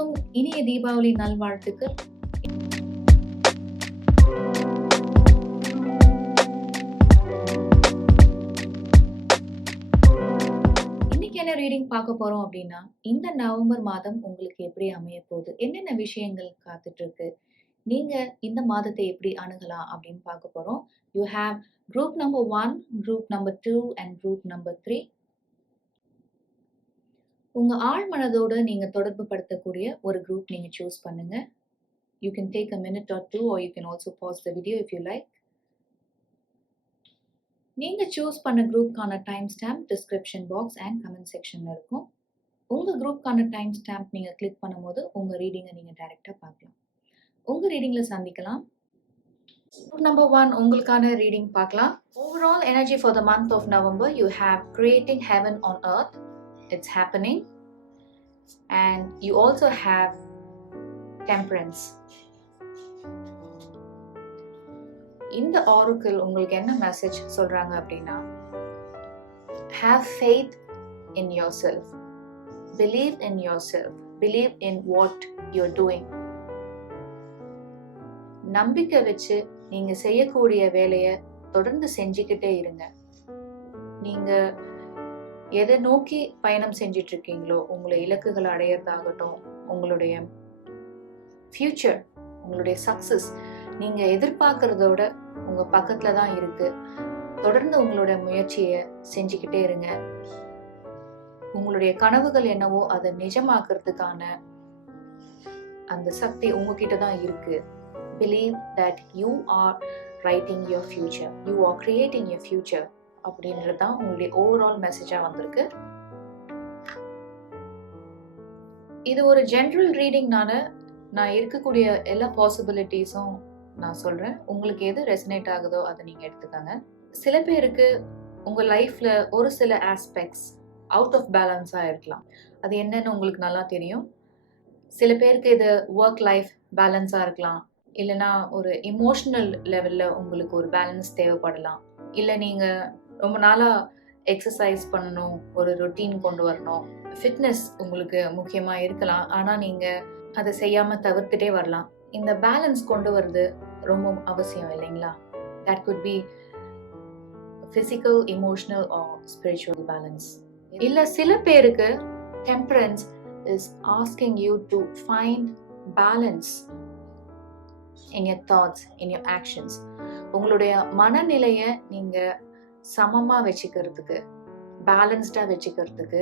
அனைவருக்கும் இனிய தீபாவளி நல்வாழ்த்துக்கள். இன்னைக்கு என்ன ரீடிங் பார்க்க போறோம் அப்படின்னா, இந்த நவம்பர் மாதம் உங்களுக்கு எப்படி அமைய போகுது, என்னென்ன விஷயங்கள் காத்துட்டு இருக்கு, நீங்க இந்த மாதத்தை எப்படி அணுகலாம் அப்படின்னு பார்க்க போறோம். You have group number 1, group number 2 and group number 3. உங்க ஆழ் மனதோட நீங்க தொடர்பு படுத்தக்கூடிய ஒரு குரூப் நீங்க சூஸ் பண்ணுங்க. You can take a minute or two, or you can also pause the video if you like. நீங்க சூஸ் பண்ண குரூப்கான time stamp description box and comment செக்ஷன்ல இருக்கும். உங்க குரூப்கான டைம் ஸ்டாம்ப் நீங்க கிளிக் பண்ணும்போது உங்க ரீடிங்கை நீங்க டைரக்டா பார்க்கலாம். உங்க ரீடிங்ல சந்திக்கலாம். Group number 1 உங்களுக்கான ரீடிங் பார்க்கலாம். Overall energy for the month of November, you have creating heaven on earth. It's happening. And you also have temperance. இந்த oracle உங்களுக்கு என்ன மெசேஜ் சொல்றாங்க அப்படின்னா, have faith in yourself, believe in yourself, believe in what you're doing. நம்பிக்கை வச்சு நீங்க செய்யக்கூடிய வேலையை தொடர்ந்து செஞ்சுக்கிட்டே இருங்க. நீங்க எதை நோக்கி பயணம் செஞ்சிட்டு இருக்கீங்களோ, உங்களுடைய இலக்குகளை அடையிறதாகட்டும், உங்களுடைய ஃபியூச்சர், உங்களுடைய சக்சஸ் நீங்க எதிர்பார்க்கறதோட உங்க பக்கத்துல தான் இருக்கு. தொடர்ந்து உங்களோட முயற்சியை செஞ்சுக்கிட்டே இருங்க. உங்களுடைய கனவுகள் என்னவோ அதை நிஜமாக்குறதுக்கான அந்த சக்தி உங்ககிட்ட தான் இருக்கு. Believe that you are writing your future, you are creating your future அப்படின்றது தான் உங்களுடைய ஓவரால் மெசேஜா வந்திருக்கு. இது ஒரு ஜெனரல் ரீடிங்னால நான் இருக்கக்கூடிய எல்லா பாசிபிலிட்டிஸும் நான் சொல்றேன். உங்களுக்கு எது ரெசனேட் ஆகுதோ அதை நீங்க எடுத்துக்கங்க. சில பேருக்கு உங்க லைஃப்ல ஒரு சில ஆஸ்பெக்ட்ஸ் அவுட் ஆஃப் பேலன்ஸா இருக்கலாம். அது என்னன்னு உங்களுக்கு நல்லா தெரியும். சில பேருக்கு இது ஒர்க் லைஃப் பேலன்ஸா இருக்கலாம், இல்லைன்னா ஒரு இமோஷனல் லெவல்ல உங்களுக்கு ஒரு பேலன்ஸ் தேவைப்படலாம். இல்லை நீங்க ரொம்ப நாளா எக்ஸசைஸ் பண்ணணும், ஒரு ரொட்டீன் கொண்டு வரணும், ஃபிட்னஸ் உங்களுக்கு முக்கியமா இருக்கலாம். ஆனா நீங்க அதை செய்யாம தவிர்த்துட்டே வரலாம். இந்த பேலன்ஸ் கொண்டு வரது ரொம்ப அவசியம் இல்லைங்களா? That could be physical, emotional or spiritual balance. இல்ல சில பேருக்கு temperance is asking you to find balance in your thoughts, in your actions. உங்களுடைய மனநிலையை நீங்க சமமா வச்சுக்கிறதுக்கு, பேலன்ஸ்டா வச்சுக்கிறதுக்கு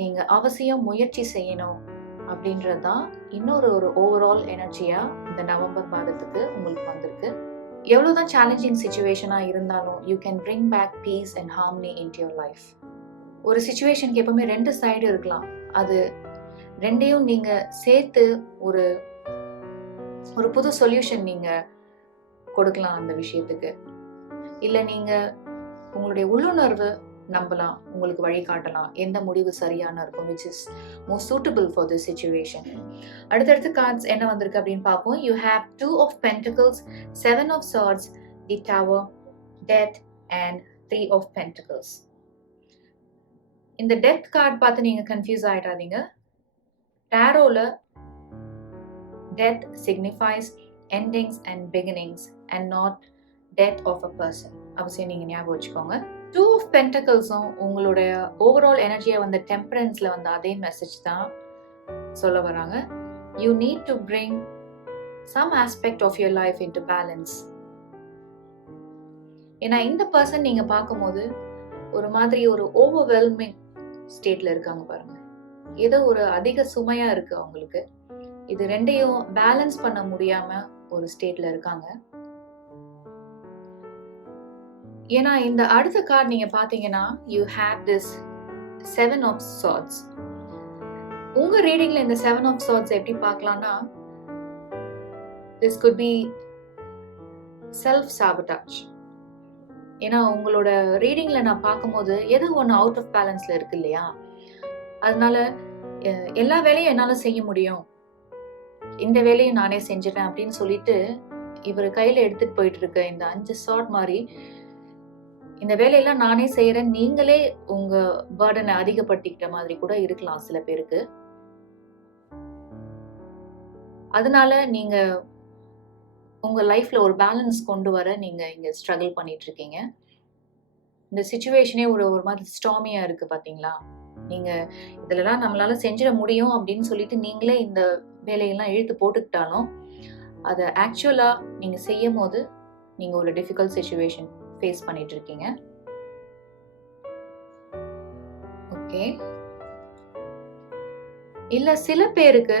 நீங்க அவசியம் முயற்சி செய்யணும் அப்படின்றது தான் இன்னொரு ஓவரால் எனர்ஜியா இந்த நவம்பர் மாதத்துக்கு உங்களுக்கு வந்திருக்கு. எவ்வளவுதான் சேலஞ்சிங் சிச்சுவேஷனா இருந்தாலும் you can bring back peace and harmony in your life. ஒரு சிச்சுவேஷனுக்கு எப்பவுமே ரெண்டு சைடு இருக்கலாம். அது ரெண்டையும் நீங்க சேர்த்து ஒரு புது சொல்யூஷன் நீங்க கொடுக்கலாம் அந்த விஷயத்துக்கு. இல்ல நீங்க உங்களுடைய உள்ளுணர்வு நம்பலாம், உங்களுக்கு வழிகாட்டலாம் எந்த முடிவு சரியான இருக்கும், which is more suitable for this situation. அடுத்தடுத்து cards என்ன வந்திருக்கு அப்படின்னு பார்ப்போம். You have 2 of Pentacles, 7 of Swords, the Tower, Death and 3 of Pentacles. இந்த Death card பார்த்து நீங்க confuse ஆயிடாதீங்க. டாரோல Death signifies endings and beginnings and not death of a person. அவசியம் நீங்க ஞாபகம் வச்சுக்கோங்க. 2 of Pentaclesம் உங்களுடைய ஓவரால் எனர்ஜியா வந்த டெம்பரன்ஸ்ல வந்த அதே மெசேஜ் தான் சொல்ல வராங்க. You need to bring some aspect of your life into balance. ஏன்னா இந்த பர்சன் நீங்க பார்க்கும்போது ஒரு மாதிரி ஒரு ஓவர்வெல்மிங் ஸ்டேட்ல இருக்காங்க பாருங்க. ஏதோ ஒரு அதிக சுமையா இருக்கு அவங்களுக்கு. இது ரெண்டையும் பேலன்ஸ் பண்ண முடியாம ஒரு ஸ்டேட்ல இருக்காங்க. ஏன்னா இந்த அடுத்த கார்டு நீங்க பாத்தீங்கன்னா you have this 7 of Swords. உங்க ரீடிங்ல இந்த 7 of Swords எப்படி பார்க்கலாம்னா, this could be self sabotage. ஏன்னா உங்களோட ரீடிங்ல நான் பார்க்கும்போது ஏதோ ஒன்று அவுட் ஆஃப் பேலன்ஸ்ல இருக்கு இல்லையா, அதனால எல்லா வேலையும் என்னால செய்ய முடியும், இந்த வேலையை நானே செஞ்சிட்டேன் அப்படின்னு சொல்லிட்டு இவர் கையில எடுத்துட்டு போயிட்டு இருக்க இந்த 5 sword மாதிரி இந்த வேலையெல்லாம் நானே செய்யறேன், நீங்களே உங்க பர்டனை அதிகப்படுத்திக்கிட்ட மாதிரி கூட இருக்கலாம் சில பேருக்கு. அதனால நீங்க உங்க லைஃப்ல ஒரு பேலன்ஸ் கொண்டு வர நீங்க இங்க ஸ்ட்ரகிள் பண்ணிட்டு இருக்கீங்க. இந்த சிச்சுவேஷனே ஒரு ஒரு மாதிரி ஸ்டார்மியா இருக்கு பாத்தீங்களா? நீங்க இதுலலாம் நம்மளால செஞ்சிட முடியும் அப்படின்னு சொல்லிட்டு நீங்களே இந்த வேலையெல்லாம் இழுத்து போட்டுக்கிட்டாலும் அதை ஆக்சுவலா நீங்க செய்யும் போது நீங்க ஒரு டிஃபிகல்ட் சிச்சுவேஷன் ஃபேஸ் பண்ணிட்டு இருக்கீங்க. ஓகே. இல்ல சில பேருக்கு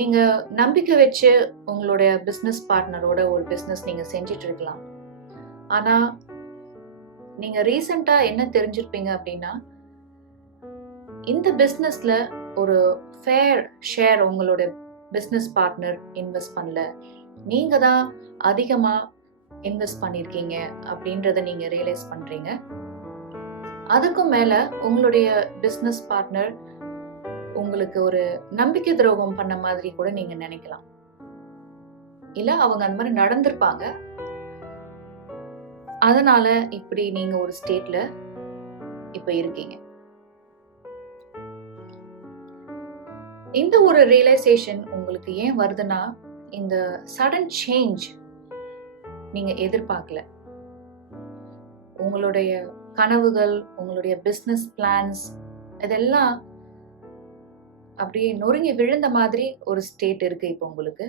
நீங்க நம்பிக்கை வச்சு உங்களுடைய பிசினஸ் பார்ட்னரோட ஒரு பிசினஸ் நீங்க செஞ்சிட்டு இருக்கலாம். ஆனா நீங்க ரீசெண்டா என்ன தெரிஞ்சிருப்பீங்க அப்படின்னா, இந்த பிசினஸ்ல ஒரு ஃபேர் ஷேர் உங்களோட பிசினஸ் பார்ட்னர் இன்வெஸ்ட் பண்ணல, நீங்க தான் அதிகமா இன்வெஸ்ட் பண்ணிருக்கீங்க அப்படின்றத நீங்க ரியலைஸ் பண்றீங்க. அதுக்கும் மேல உங்களுடைய பிசினஸ் பார்ட்னர் உங்களுக்கு ஒரு நம்பிக்கை துரோகம் பண்ண மாதிரி கூட நீங்க நினைக்கலாம். இல்ல அவங்க அந்த மாதிரி நடந்திருப்பாங்க. அதனால இப்படி நீங்க ஒரு ஸ்டேட்ல இப்ப இருக்கீங்க. இந்த ஒரு ரியலைசேஷன் உங்களுக்கு ஏன் வருதுன்னா, இந்த சடன் சேஞ்ச் நீங்க எதிர்பார்க்கல. உங்களுடைய கனவுகள், உங்களுடைய பிசினஸ் பிளான்ஸ் இதெல்லாம் அப்படியே நொறுங்கி விழுந்த மாதிரி ஒரு ஸ்டேட் இருக்கு இப்போ உங்களுக்கு.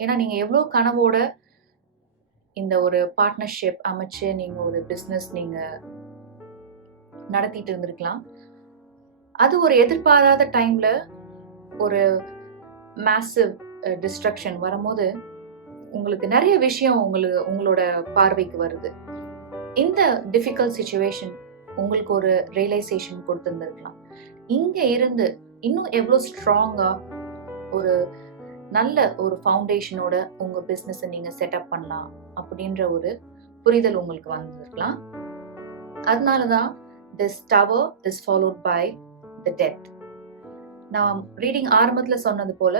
ஏன்னா நீங்க எவ்வளோ கனவோட இந்த ஒரு பார்ட்னர்ஷிப் அமைச்சு நீங்க ஒரு பிசினஸ் நீங்க நடத்திட்டு இருந்திருக்கலாம். அது ஒரு எதிர்பாராத டைம்ல ஒரு மேசிவ் டிஸ்ட்ரக்ஷன் வரும்போது உங்களுக்கு நிறைய விஷயம் உங்களோட பார்வைக்கு வருது. இந்த டிஃபிகல்ட் சிச்சுவேஷன் உங்களுக்கு ஒரு ரியலைசேஷன் கொடுத்துருந்துருக்கலாம். இங்க இருந்து இன்னும் எவ்வளோ ஸ்ட்ராங்கா ஒரு நல்ல ஒரு ஃபவுண்டேஷனோட உங்க பிசினஸ் நீங்க செட்டப் பண்ணலாம் அப்படின்ற ஒரு புரிதல் உங்களுக்கு வந்திருக்கலாம். அதனாலதான் this tower is followed by the death. நான் ரீடிங் ஆரம்பத்துல சொன்னது போல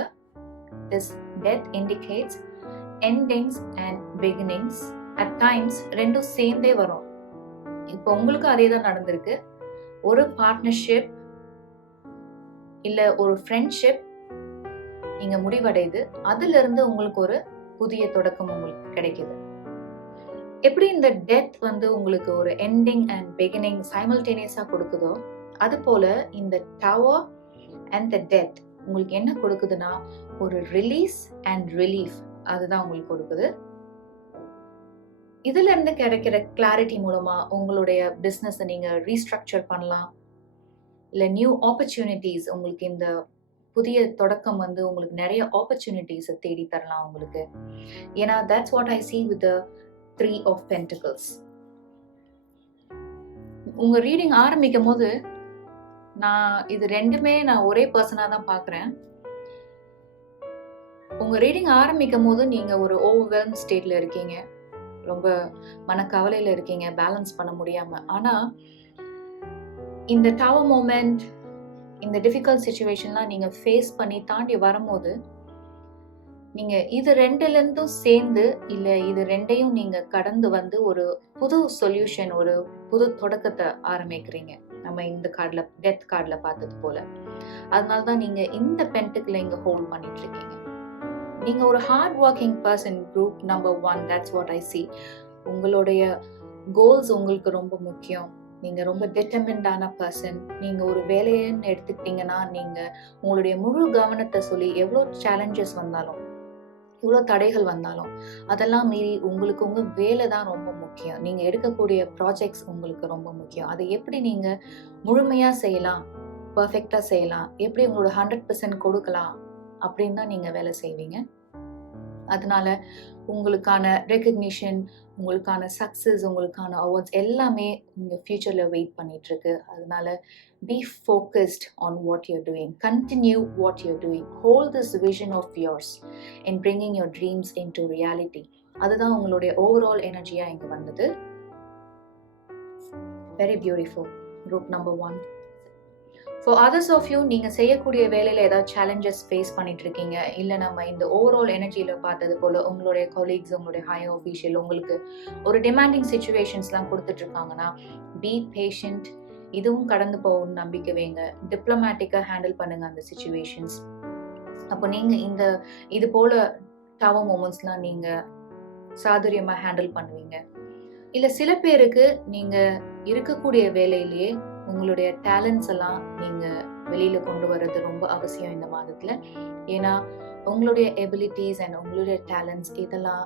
this death indicates endings and beginnings. at times ரெண்டும் சேர்ந்தே வரும். இப்போ உங்களுக்கு அதே தான் நடந்திருக்கு. ஒரு பார்ட்னர்ஷிப் இல்ல ஒரு ஃப்ரெண்ட்ஷிப் நீங்க முடிவடைது, அதுல இருந்து உங்களுக்கு ஒரு புதிய தொடக்கம் உங்களுக்கு கிடைக்குது. எப்படி இந்த டெத் வந்து உங்களுக்கு ஒரு எண்டிங் அண்ட் பிகினிங் சைமல்டேனியஸா கொடுக்குதோ, அது போல இந்த டவர் அண்ட் த டெத் உங்களுக்கு என்ன கொடுக்குதுன்னா ஒரு ரிலீஸ் அண்ட் ரிலீஃப், அதுதான் உங்களுக்கு கொடுக்குது. இதுல இருந்து கிடைக்கிற கிளாரிட்டி மூலமா உங்களுடைய பிசினஸ் நீங்க ரீஸ்ட்ரக்சர் பண்ணலாம். இல்ல நியூ ஆப்பர்ச்சுனிட்டிஸ், உங்களுக்கு இந்த புதிய தொடக்கம் வந்து உங்களுக்கு நிறைய ஆப்பர்ச்சுனிட்டிஸ் தேடி தரலாம் உங்களுக்கு. ஏன்னா that's what I see with the 3 of Pentacles. உங்க ரீடிங் ஆரம்பிக்கும் போது நான் இது ரெண்டுமே நான் ஒரே பர்சனா தான் பாக்குறேன். உங்க ரீடிங் ஆரம்பிக்கும் போது நீங்க ஒரு ஓவர்வெல்ம் ஸ்டேட்ல இருக்கீங்க, ரொம்ப மனக்கவலையில இருக்கீங்க, பேலன்ஸ் பண்ண முடியாம. ஆனா இந்த டவர் மொமெண்ட், இந்த டிஃபிகல்ட் சிச்சுவேஷன்லாம் நீங்க ஃபேஸ் பண்ணி தாண்டி வரும்போது நீங்க இது ரெண்டுல இருந்தும் சேர்ந்து இல்ல இது ரெண்டையும் நீங்க கடந்து வந்து ஒரு புது சொல்யூஷன், ஒரு புது தொடக்கத்தை ஆரம்பிக்கிறீங்க. நம்ம இந்த கார்டுல டெத் கார்டுல பார்த்தது போல. அதனாலதான் நீங்க இந்த பென்டிக்கிள் இங்க ஹோல்ட் பண்ணிட்டு இருக்கீங்க. நீங்க ஒரு hard working person, group number 1. that's what I see. உங்களுடைய கோல்ஸ் உங்களுக்கு ரொம்ப முக்கியம். நீங்க ரொம்ப டிட்டர்மின்டான பர்சன். நீங்க ஒரு வேலைன்னு எடுத்துக்கிட்டீங்கன்னா நீங்க உங்களுடைய முழு கவனத்தை சொல்லி எவ்வளோ சேலஞ்சஸ் வந்தாலும், இவ்வளோ தடைகள் வந்தாலும் அதெல்லாம் மீறி உங்களுக்கு உங்க வேலை தான் ரொம்ப முக்கியம். நீங்க எடுக்கக்கூடிய ப்ராஜெக்ட்ஸ் உங்களுக்கு ரொம்ப முக்கியம். அதை எப்படி நீங்க முழுமையா செய்யலாம், பர்ஃபெக்டா செய்யலாம், எப்படி உங்களோட 100% கொடுக்கலாம் அப்படின்னு தான் நீங்க வேலை செய்வீங்க. அதனால உங்களுக்கான ரெகக்னிஷன், உங்களுக்கான சக்சஸ், உங்களுக்கான அவார்ட்ஸ் எல்லாமே உங்க ஃபியூச்சர்ல வெயிட் பண்ணிட்டு இருக்கு. அதனால be focused on what you're doing, continue what you're doing, hold this vision of yours in bringing your dreams into reality. அதுதான் உங்களுடைய ஓவரால் எனர்ஜியா இங்க வந்தது. very beautiful. group number 1. for others of you, நீங்க செய்யக்கூடிய வேலையில ஏதாவது சேலஞ்சஸ் ஃபேஸ் பண்ணிட்டு இருக்கீங்க, இல்ல நம்ம இந்த ஓவரால் எனர்ஜியில பார்த்தது போல உங்களுடைய கொலீக்ஸ், உங்களுடைய ஹையர் ஆஃபீஷியல் உங்களுக்கு ஒரு டிமாண்டிங் சிச்சுவேஷன்ஸ்லாம் கொடுத்துட்டு இருக்காங்கன்னா be patient. இதுவும் கடந்து போகணும்னு நம்பிக்கை வைங்க. டிப்ளமேட்டிக்கா ஹேண்டில் பண்ணுங்க அந்த சிச்சுவேஷன்ஸ். அப்போ நீங்க இது போல டவர் மொமெண்ட்ஸ்லாம் நீங்க சாதுரியமா ஹேண்டில் பண்ணுவீங்க. இல்ல சில பேருக்கு நீங்க இருக்கக்கூடிய வேலையிலேயே உங்களுடைய டேலண்ட்ஸ் எல்லாம் நீங்க வெளியில கொண்டு வர்றது ரொம்ப அவசியம் இந்த மாதத்துல. ஏன்னா உங்களுடைய எபிலிட்டிஸ் அண்ட் உங்களுடைய டேலண்ட்ஸ் இதெல்லாம்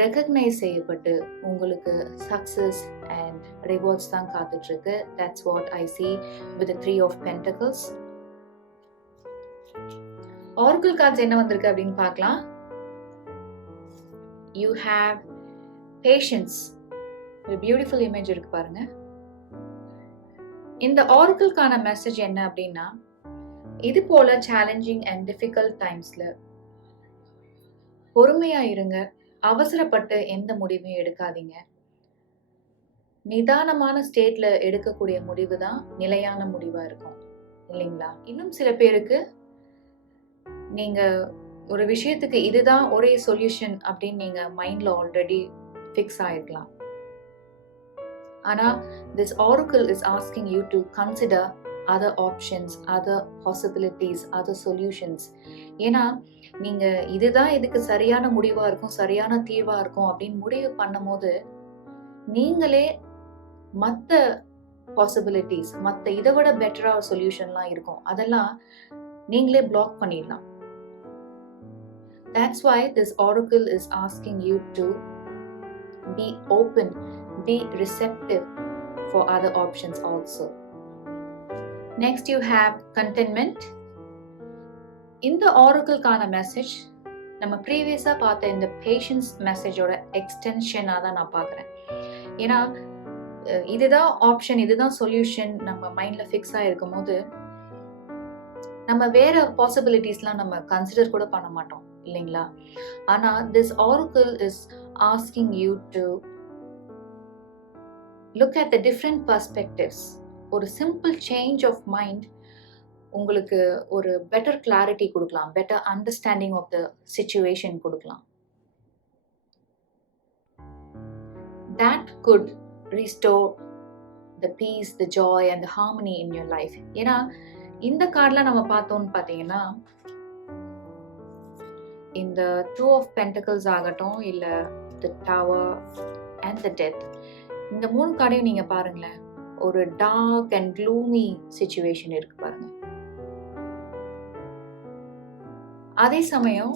ரெகக்னைஸ் செய்யப்பட்டு உங்களுக்கு சக்சஸ் அண்ட் ரிவார்ட்ஸ் தான் காத்துட்டு இருக்கு. That's what I see with the 3 of Pentacles. Oracle cards என்ன வந்திருக்கு அப்படின்னு பார்க்கலாம். You have patience. ஒரு பியூட்டிஃபுல் இமேஜ் இருக்கு பாருங்க. இந்த ஆரக்கிள்கான மெசேஜ் என்ன அப்படின்னா, இது போல சேலஞ்சிங் அண்ட் டிஃபிகல்ட் டைம்ஸ்ல பொறுமையா இருங்க. அவசரப்பட்டு எந்த முடிவையும் எடுக்காதீங்க. நிதானமான ஸ்டேட்ல எடுக்கக்கூடிய முடிவு தான் நிலையான முடிவா இருக்கும் இல்லைங்களா? இன்னும் சில பேருக்கு நீங்க ஒரு விஷயத்துக்கு இதுதான் ஒரே சொல்யூஷன் அப்படின்னு நீங்க மைண்ட்ல ஆல்ரெடி ஃபிக்ஸ் ஆயிருக்கலாம். ஆனா this oracle is asking you to consider other options, other possibilities, other solutions. ஏன்னா நீங்க இதுதான் இதுக்கு சரியான முடிவா இருக்கும், சரியான தீர்வா இருக்கும் அப்படின்னு முடிவு பண்ணும் போது நீங்களே மற்ற பாசிபிலிட்டிஸ், மற்ற இதை விட பெட்டரா சொல்யூஷன்லாம் இருக்கும், அதெல்லாம் நீங்களே பிளாக் பண்ணிடலாம். That's why this oracle is asking you to be open, be receptive for other options also. Next you have contentment. இந்த ஆரக்கிள்கான மெசேஜ் நம்ம ப்ரீவியஸா பார்த்த இந்த பேஷன்ஸ் மெசேஜோட எக்ஸ்டென்ஷனாக தான் நான் பார்க்குறேன். ஏன்னா இதுதான் ஆப்ஷன், இதுதான் சொல்யூஷன் நம்ம மைண்ட்ல ஃபிக்ஸ் ஆகிருக்கும் போது நம்ம வேற பாசிபிலிட்டிஸ்லாம் நம்ம கன்சிடர் கூட பண்ண மாட்டோம் இல்லைங்களா? ஆனா this oracle is asking you to look at the different perspectives. ஒரு சிம்பிள் சேஞ்ச் ஆஃப் மைண்ட் உங்களுக்கு ஒரு பெட்டர் கிளாரிட்டி கொடுக்கலாம், better understanding of the situation கொடுக்கலாம். That could restore the peace, the joy and the harmony in your life. ஏன்னா இந்த கார்ட்ல நம்ம பார்த்தோம்னு பார்த்தீங்கன்னா, இந்த 2 of Pentacles ஆகட்டும், இல்ல the Tower and the Death, இந்த 3 கார்டையும் நீங்க பாருங்களேன், ஒரு டார்க் அண்ட் க்ளூமி சிச்சுவேஷன் இருக்கு பாருங்க. அதே சமயம்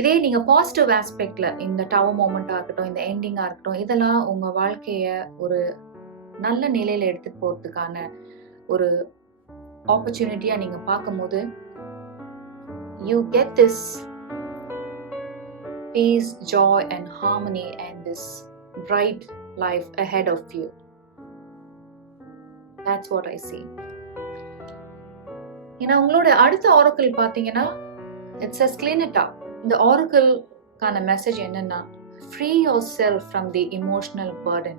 இதே நீங்க பாசிட்டிவ் ஆஸ்பெக்ட்ல இந்த டவர் மொமெண்டா இருக்கட்டும், இந்த எண்டிங்கா இருக்கட்டும், இதெல்லாம் உங்க வாழ்க்கைய ஒரு நல்ல நிலையில எடுத்துட்டு போறதுக்கான ஒரு ஆப்பர்ச்சுனிட்டியா நீங்க பார்க்கும்போது you get this peace, joy and harmony and this bright life ahead of you. That's what I see. ஏன்னா உங்களோட அடுத்த ஆரக்கிள் பார்த்தீங்கன்னா it says clean it up. இந்த ஆரக்கிள்கான மெசேஜ் என்னன்னா, free yourself from the emotional burden.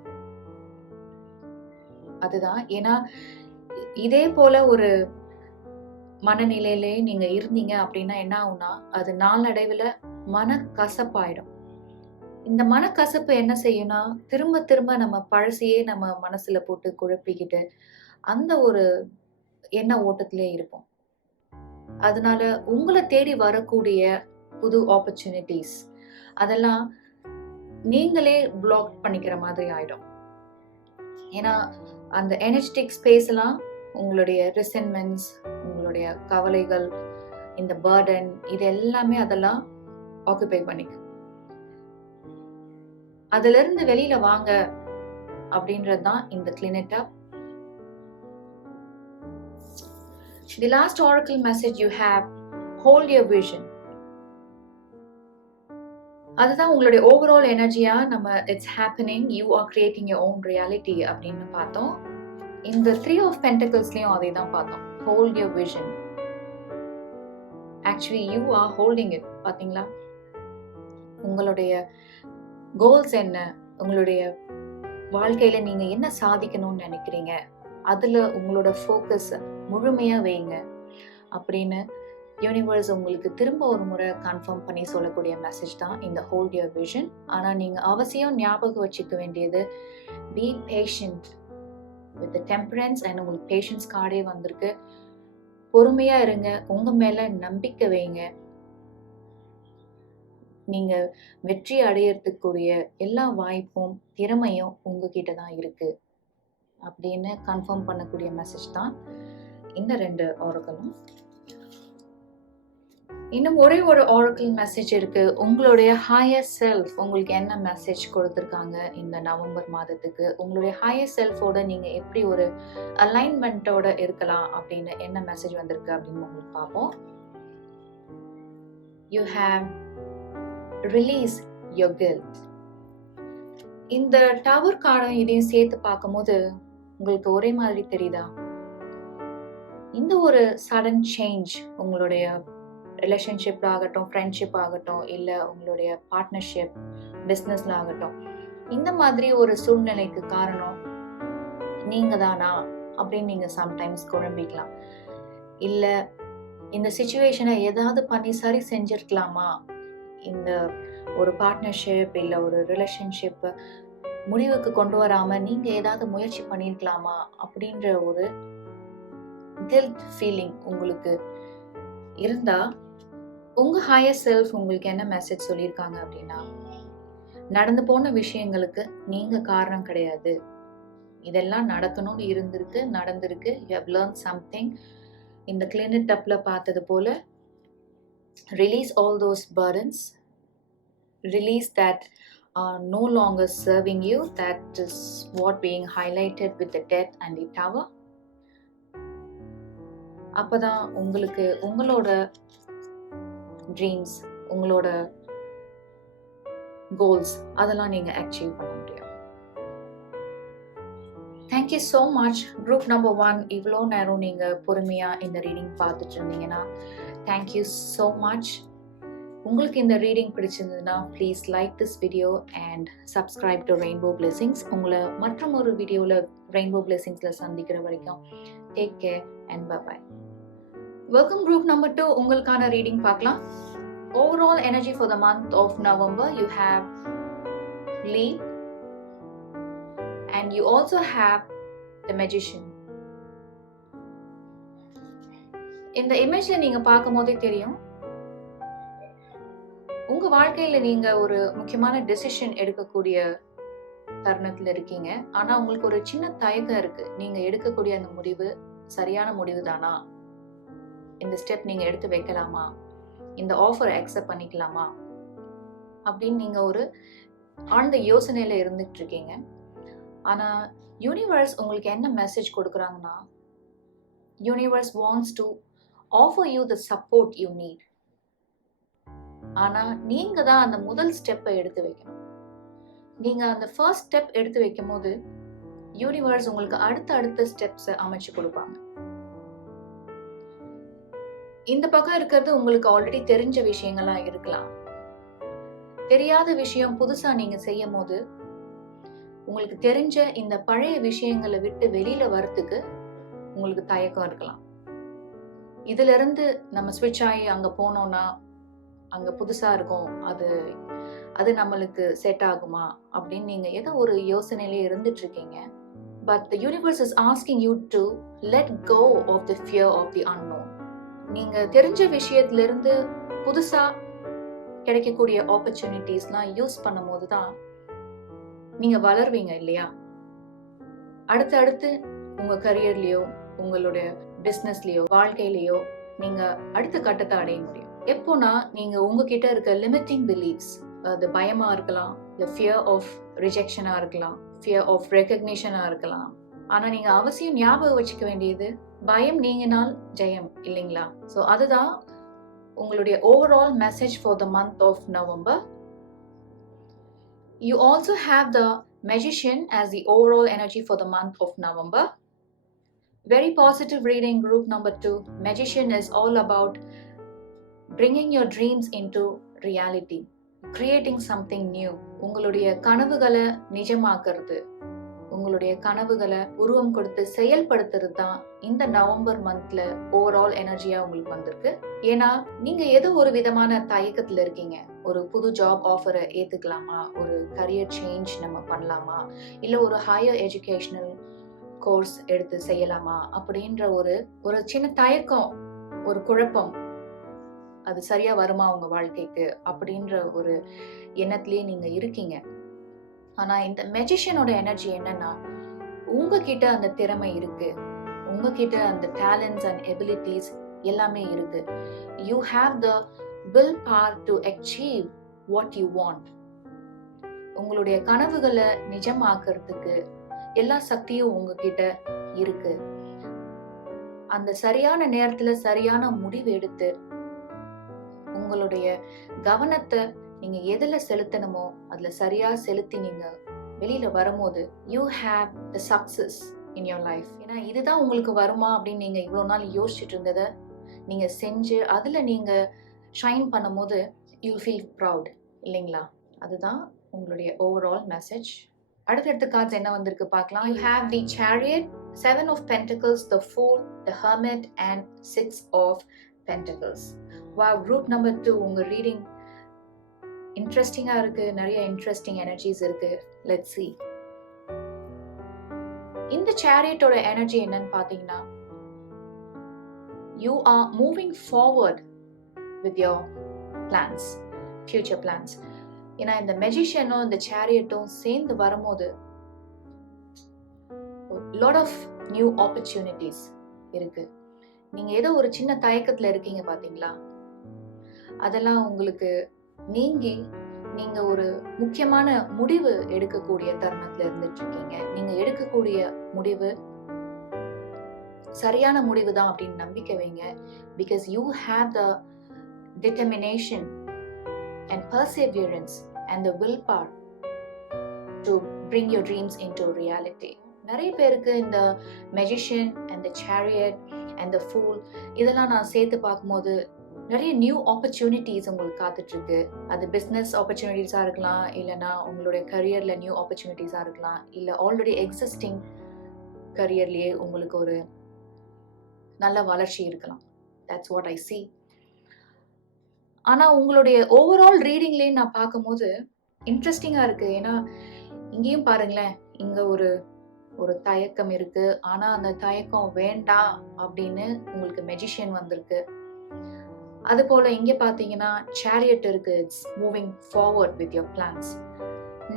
அதுதான். ஏன்னா இதே போல ஒரு மனநிலையிலே நீங்க இருந்தீங்க அப்படின்னா என்ன ஆகும்னா, அது நாளடைவில் மனக்கசப்பாயிடும். இந்த மனக்கசப்பு என்ன செய்யும்னா, திரும்ப திரும்ப நம்ம பழசையே நம்ம மனசுல போட்டு குழப்பிக்கிட்டு அந்த ஒரு எண்ண ஓட்டத்திலே இருப்போம். அதனால உங்களை தேடி வரக்கூடிய புது ஆப்பர்ச்சுனிட்டிஸ் அதெல்லாம் நீங்களே பிளாக் பண்ணிக்கிற மாதிரி ஆயிடும். ஏன்னா அந்த எனர்ஜெட்டிக் ஸ்பேஸ் எல்லாம் உங்களுடைய ரிசென்ட்மெண்ட்ஸ், உங்களுடைய கவலைகள், இந்த பர்டன், இது எல்லாமே அதெல்லாம் ஆக்குபை பண்ணிக்கும். அதுல இருந்து வெளியில வாங்க அப்படின்றது தான் இந்த clean it up. The last oracle message you have, hold your vision. அதுதான் உங்களுடைய ஓவரால் எனர்ஜியா நம்ம it's happening, you are creating your own reality அப்படின்னு பார்த்தோம். இந்த 3 of Pentaclesலயும் அதே தான் பார்த்தோம். Hold your vision. Actually you are holding it. பார்த்தீங்களா? உங்களுடைய கோல்ஸ் என்ன, உங்களுடைய வாழ்க்கையில நீங்க என்ன சாதிக்கணும்னு நினைக்கிறீங்க, அதுல உங்களோட ஃபோக்கஸ் முழுமையா வைங்க அப்படின்னு யூனிவர்ஸ் உங்களுக்கு திரும்ப ஒரு முறை கன்ஃபார்ம் பண்ணி சொல்லக்கூடிய மெசேஜ் தான் இந்த ஹோல்ட் யுவர் விஷன். ஆனா நீங்க அவசியம் ஞாபகம் வச்சுக்க வேண்டியது, B patient with temperance. And உங்களுக்கு பேஷன்ஸ் கார்டே வந்திருக்கு. பொறுமையா இருங்க, உங்க மேல நம்பிக்கை வைங்க. நீங்க வெற்றி அடையறதுக்குரிய எல்லா வாய்ப்பும் திறமையும் உங்ககிட்ட தான் இருக்கு அப்படின்னு கன்ஃபார்ம் பண்ணக்கூடிய மெசேஜ் தான் இந்த 2 ஆரக்கிளும். இன்னும் ஒரே ஒரு ஆரக்கிள் மெசேஜ் இருக்கு. உங்களுடைய ஹையர் செல்ஃப் உங்களுக்கு என்ன மெசேஜ் கொடுத்துருக்காங்க இந்த நவம்பர் மாதத்துக்கு, உங்களுடைய ஹையர் செல்ஃபோட நீங்க எப்படி ஒரு அலைன்மெண்ட்டோட இருக்கலாம் அப்படின்னு என்ன மெசேஜ் வந்திருக்கு அப்படின்னு உங்களுக்கு பார்ப்போம். You have release your guilt. இந்த டவர் கார்டும் இதையும் சேர்த்து பார்க்கும்போது உங்களுக்கு ஒரே மாதிரி தெரியுதா? இந்த ஒரு சடன் சேஞ்ச் உங்களுடைய ரிலேஷன்ஷிப்ல ஆகட்டும், ஃப்ரெண்ட்ஷிப் ஆகட்டும், இல்லை உங்களுடைய பார்ட்னர்ஷிப் பிஸ்னஸ்ல ஆகட்டும், இந்த மாதிரி ஒரு சூழ்நிலைக்கு காரணம் நீங்க தானா அப்படின்னு நீங்க சம்டைம்ஸ் குழம்பிக்கலாம். இல்லை இந்த சிச்சுவேஷனை ஏதாவது பண்ணி சரி செஞ்சிருக்கலாமா, இந்த ஒரு பார்ட்னர்ஷிப் இல்லை ஒரு ரிலேஷன்ஷிப் முடிவுக்கு கொண்டு வராம நீங்க ஏதாவது முயற்சி பண்ணிருக்கலாமா அப்படின்ற ஒரு கில்ட் ஃபீலிங் உங்களுக்கு இருந்தா, உங்க ஹையர் செல்ஃப் உங்களுக்கு என்ன மெசேஜ் சொல்லியிருக்காங்க அப்படின்னா, நடந்து போன விஷயங்களுக்கு நீங்க காரணம் கிடையாது. இதெல்லாம் நடக்கணும்னு இருந்திருக்கு, நடந்திருக்கு. You have learn something. இந்த கிளினிக் டப்ல பார்த்தது போல release all those burdens, release that are no longer serving you. That is what being highlighted with the death and the tower. அப்பதான் உங்களுக்கு உங்களோட ட்ரீம்ஸ், உங்களோட கோல்ஸ் அதெல்லாம் நீங்க அச்சீவ் பண்ண முடியும். Thank you so much. Group number 1 இவ்வளோ நேரம் நீங்க பொறுமையா இந்த ரீடிங் பார்த்துட்டு இருந்தீங்கன்னா தேங்க்யூ ஸோ மச். உங்களுக்கு இந்த ரீடிங் பிடிச்சிருந்ததுன்னா please like this video and subscribe to Rainbow Blessings. உங்களை மற்றும் ஒரு வீடியோவில் ரெயின்போ பிளெஸிங்ஸில் சந்திக்கிற வரைக்கும் take care and bye. Welcome group number 2. உங்களுக்கான ரீடிங் பார்க்கலாம். Overall energy for the month of November, you have lead and you also have the magician. இந்த இமேஜ்ல நீங்க பார்க்கும் போதே தெரியும், உங்க வாழ்க்கையில நீங்க ஒரு முக்கியமான டெசிஷன் எடுக்கக்கூடிய தருணத்துல இருக்கீங்க. ஆனா உங்களுக்கு ஒரு சின்ன தயக்கம் இருக்கு. நீங்க எடுக்கக்கூடிய அந்த முடிவு சரியான முடிவு தானா, இந்த ஸ்டெப் நீங்க எடுத்து வைக்கலாமா, இந்த ஆஃபரை அக்செப்ட் பண்ணிக்கலாமா அப்படின்னு நீங்க ஒரு ஆழ்ந்த யோசனையில இருந்துட்டு இருக்கீங்க. ஆனா யூனிவர்ஸ் உங்களுக்கு என்ன மெசேஜ் கொடுக்குறாங்கன்னா, universe wants to offer you the support you need. ஆனா நீங்க தான் அந்த முதல் ஸ்டெப்பை எடுத்து வைக்கணும். நீங்க அந்த ஃபர்ஸ்ட் ஸ்டெப் எடுத்து வைக்கும் போது யூனிவர்ஸ் உங்களுக்கு அடுத்த ஸ்டெப்ஸ் அமைச்சு கொடுப்பாங்க. இந்த பக்கம் இருக்கிறது உங்களுக்கு ஆல்ரெடி தெரிஞ்ச விஷயங்களா இருக்கலாம். தெரியாத விஷயம் புதுசா நீங்க செய்யும் போது உங்களுக்கு தெரிஞ்ச இந்த பழைய விஷயங்களை விட்டு வெளியில வரத்துக்கு உங்களுக்கு தயக்கம் இருக்கலாம். இதுல இருந்து நம்ம ஸ்விட்ச் ஆகி அங்க போனோம்னா அங்க புதுசா இருக்கும், அது நம்மளுக்கு செட் ஆகுமா அப்படின்னு நீங்க ஏதோ ஒரு யோசனையிலே இருந்துட்டு இருக்கீங்க. But the universe is asking you to let go of the fear of the unknown. நீங்க தெரிஞ்ச விஷயத்துல இருந்து புதுசா கிடைக்கக்கூடிய ஆப்பர்ச்சுனிட்டிஸ்லாம் யூஸ் பண்ணும் போது தான் நீங்க வளர்வீங்க இல்லையா? அடுத்து உங்க கரியர்லயோ, உங்களுடைய பிசினஸ்லயோ, வாழ்க்கையிலயோ நீங்க அடுத்த கட்டத்தை அடைய முடியும். எப்போனா நீங்க உங்ககிட்ட இருக்க லிமிட்டிங் பிலீஃப்ஸ், அது பயமா இருக்கலாம், the fear of ரிஜெக்ஷனா இருக்கலாம், fear of recognitionஆ இருக்கலாம். ஆனா நீங்க அவசியம் ஞாபகம் வச்சுக்க வேண்டியது, பயம் நீங்கினால் ஜெயம் இல்லைங்களா? ஸோ அதுதான் உங்களுடைய overall message for the month of November. You also have the Magician as the overall energy for the month of November. Very positive reading, group number 2. Magician is all about bringing your dreams into reality, creating something new. உங்களுடைய கனவுகளை நிஜமாக்குறது, உங்களுடைய கனவுகளை உருவம் கொடுத்து செயல்படுத்துறது தான் இந்த November மந்த்ல overall எனர்ஜியா உங்களுக்கு வந்திருக்கு. ஏன்னா நீங்க ஏதோ ஒரு விதமான தயக்கத்துல இருக்கீங்க. ஒரு புது ஜாப் ஆஃபரை ஏத்துக்கலாமா, ஒரு கரியர் சேஞ்ச் நம்ம பண்ணலாமா, இல்ல ஒரு ஹையர் எஜுகேஷனல் கோர்ஸ் எடுத்து செய்யலாமா அப்படின்ற ஒரு சின்ன தயக்கம் ஒரு குழப்பம், அது சரியா வருமா உங்க வாழ்க்கைக்கு அப்படின்ற ஒரு எண்ணத்திலேயே நீங்க இருக்கீங்க. ஆனா இந்த மெஜிஷியனோட எனர்ஜி என்னன்னா, உங்ககிட்ட அந்த திறமை இருக்கு, உங்ககிட்ட அந்த டேலண்ட்ஸ் அண்ட் எபிலிட்டிஸ் எல்லாமே இருக்கு. You have the will power to achieve what you want. உங்களுடைய கனவுகளை நிஜமாக்குறதுக்கு எல்லா சக்தியும் உங்ககிட்ட இருக்கு. அந்த சரியான நேரத்துல சரியான முடிவு எடுத்து உங்களுடைய கவனத்தை நீங்க எதுல செலுத்தணுமோ அதுல சரியா செலுத்தி நீங்க வெளியில வரும்போது you have the success in your life. ஏன்னா இதுதான் உங்களுக்கு வருமா அப்படின்னு நீங்க இவ்வளவு நாள் யோசிச்சுட்டு இருந்ததை நீங்க செஞ்சு அதுல நீங்க ஷைன் பண்ணும்போது யூ ஃபீல் ப்ரவுட் இல்லைங்களா? அதுதான் உங்களுடைய ஓவரால் மெசேஜ். அடுத்தடுத்த கார்ட்ஸ் என்ன வந்திருக்கு பார்க்கலாம். You have the chariot, 7 of Pentacles, the Fool, the Hermit and 6 of Pentacles. Wow, group number 2 உங்க ரீடிங் இன்ட்ரெஸ்டிங்கா இருக்கு. நிறைய இன்ட்ரெஸ்டிங் எனர்ஜிஸ் இருக்கு. Let's see. இந்த சேரியட்டோட எனர்ஜி என்னன்னு பாத்தீங்கன்னா, you are moving forward with your plans, future plans. ஏன்னா இந்த மெஜிஷியனும் இந்த சேரியட்டும் சேர்ந்து வரும்போது lot of new opportunities இருக்கு. நீங்க ஏதோ ஒரு சின்ன தயக்கத்துல இருக்கீங்க பாத்தீங்களா, அதெல்லாம் உங்களுக்கு நீங்கி நீங்க ஒரு முக்கியமான முடிவு எடுக்கக்கூடிய தருணத்துல இருந்துட்டு இருக்கீங்க. நீங்க எடுக்கக்கூடிய முடிவு சரியான முடிவு தான் அப்படின்னு நம்பிக்கை வைங்க. Because you have the determination and perseverance and the will power to bring your dreams into reality. நிறைய பேருக்கு இந்த magician and the chariot and the fool இதெல்லாம் நான் சேர்த்து பார்க்கும்போது நிறைய நியூ ஆப்பர்ச்சுனிட்டிஸ் உங்களுக்கு காத்துட்டு இருக்கு. அது பிஸ்னஸ் ஆப்பர்ச்சுனிட்டிஸா இருக்கலாம், இல்லைன்னா உங்களுடைய கரியர்ல நியூ ஆப்பர்ச்சுனிட்டிஸா இருக்கலாம், இல்லை ஆல்ரெடி எக்ஸிஸ்டிங் கரியர்லயே உங்களுக்கு ஒரு நல்ல வளர்ச்சி இருக்கலாம். That's what I see. ஆனா உங்களுடைய ஓவரால் ரீடிங்லயே நான் பார்க்கும்போது இன்ட்ரெஸ்டிங்கா இருக்கு. ஏன்னா இங்கேயும் பாருங்களேன், இங்க ஒரு ஒரு தயக்கம் இருக்கு. ஆனா அந்த தயக்கம் வேண்டாம் அப்படின்னு உங்களுக்கு மெஜிஷியன் வந்திருக்கு. அது போல இங்க பாத்தீங்கன்னா சேரியட் இருக்கு. It's moving forward with your plans.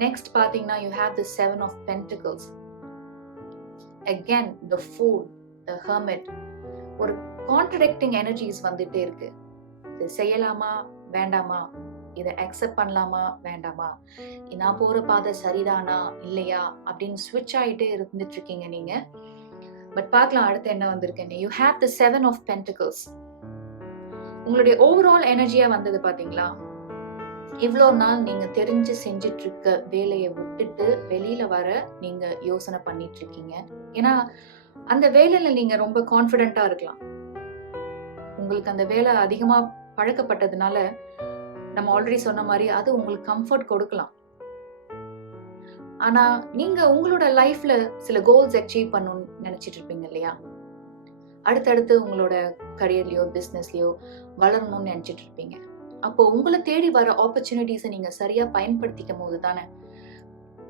Next பாத்தீங்கன்னா you have the 7 of Pentacles. Again the Fool, the Hermit. ஒரு கான்ட்ரடிக்டிங் எனர்ஜிஸ் வந்துட்டே இருக்கு. இது செய்யலாமா வேண்டாமா, இதை அக்செப்ட் பண்ணலாமா வேண்டாமா, நான் போற பாதை சரிதானா இல்லையா அப்படின்னு ஸ்விட்ச் ஆயிட்டே இருந்துட்டு இருக்கீங்க நீங்க. பட் பார்க்கலாம் அடுத்து என்ன வந்திருக்கேன்னு. You have the 7 of Pentacles. உங்களுடைய ஓவரால் எனர்ஜியா வந்தது பாத்தீங்களா. இவ்வளோ நாள் நீங்க தெரிஞ்சு செஞ்சிட்டு இருக்க வேலையை விட்டுட்டு வெளியில வர நீங்க யோசனை பண்ணிட்டு இருக்கீங்க. ஏன்னா அந்த வேலையில நீங்க ரொம்ப கான்ஃபிடென்ட்டா இருக்கலாம். உங்களுக்கு அந்த வேலை அதிகமா பழக்கப்பட்டதுனால நம்ம ஆல்ரெடி சொன்ன மாதிரி அது உங்களுக்கு கம்ஃபர்ட் கொடுக்கலாம். ஆனா நீங்க உங்களோட லைஃப்ல சில கோல்ஸ் அச்சீவ் பண்ணணும்னு நினைச்சிட்டு இருப்பீங்க இல்லையா. அடுத்தடுத்து உங்களோட கரியர்லயோ பிசினஸ்லயோ வளரணும்னு நினைச்சிட்டு இருப்பீங்க. அப்போ உங்களை தேடி வர ஆப்பர்ச்சுனிட்டிஸை நீங்க சரியா பயன்படுத்திக்கும் போது தானே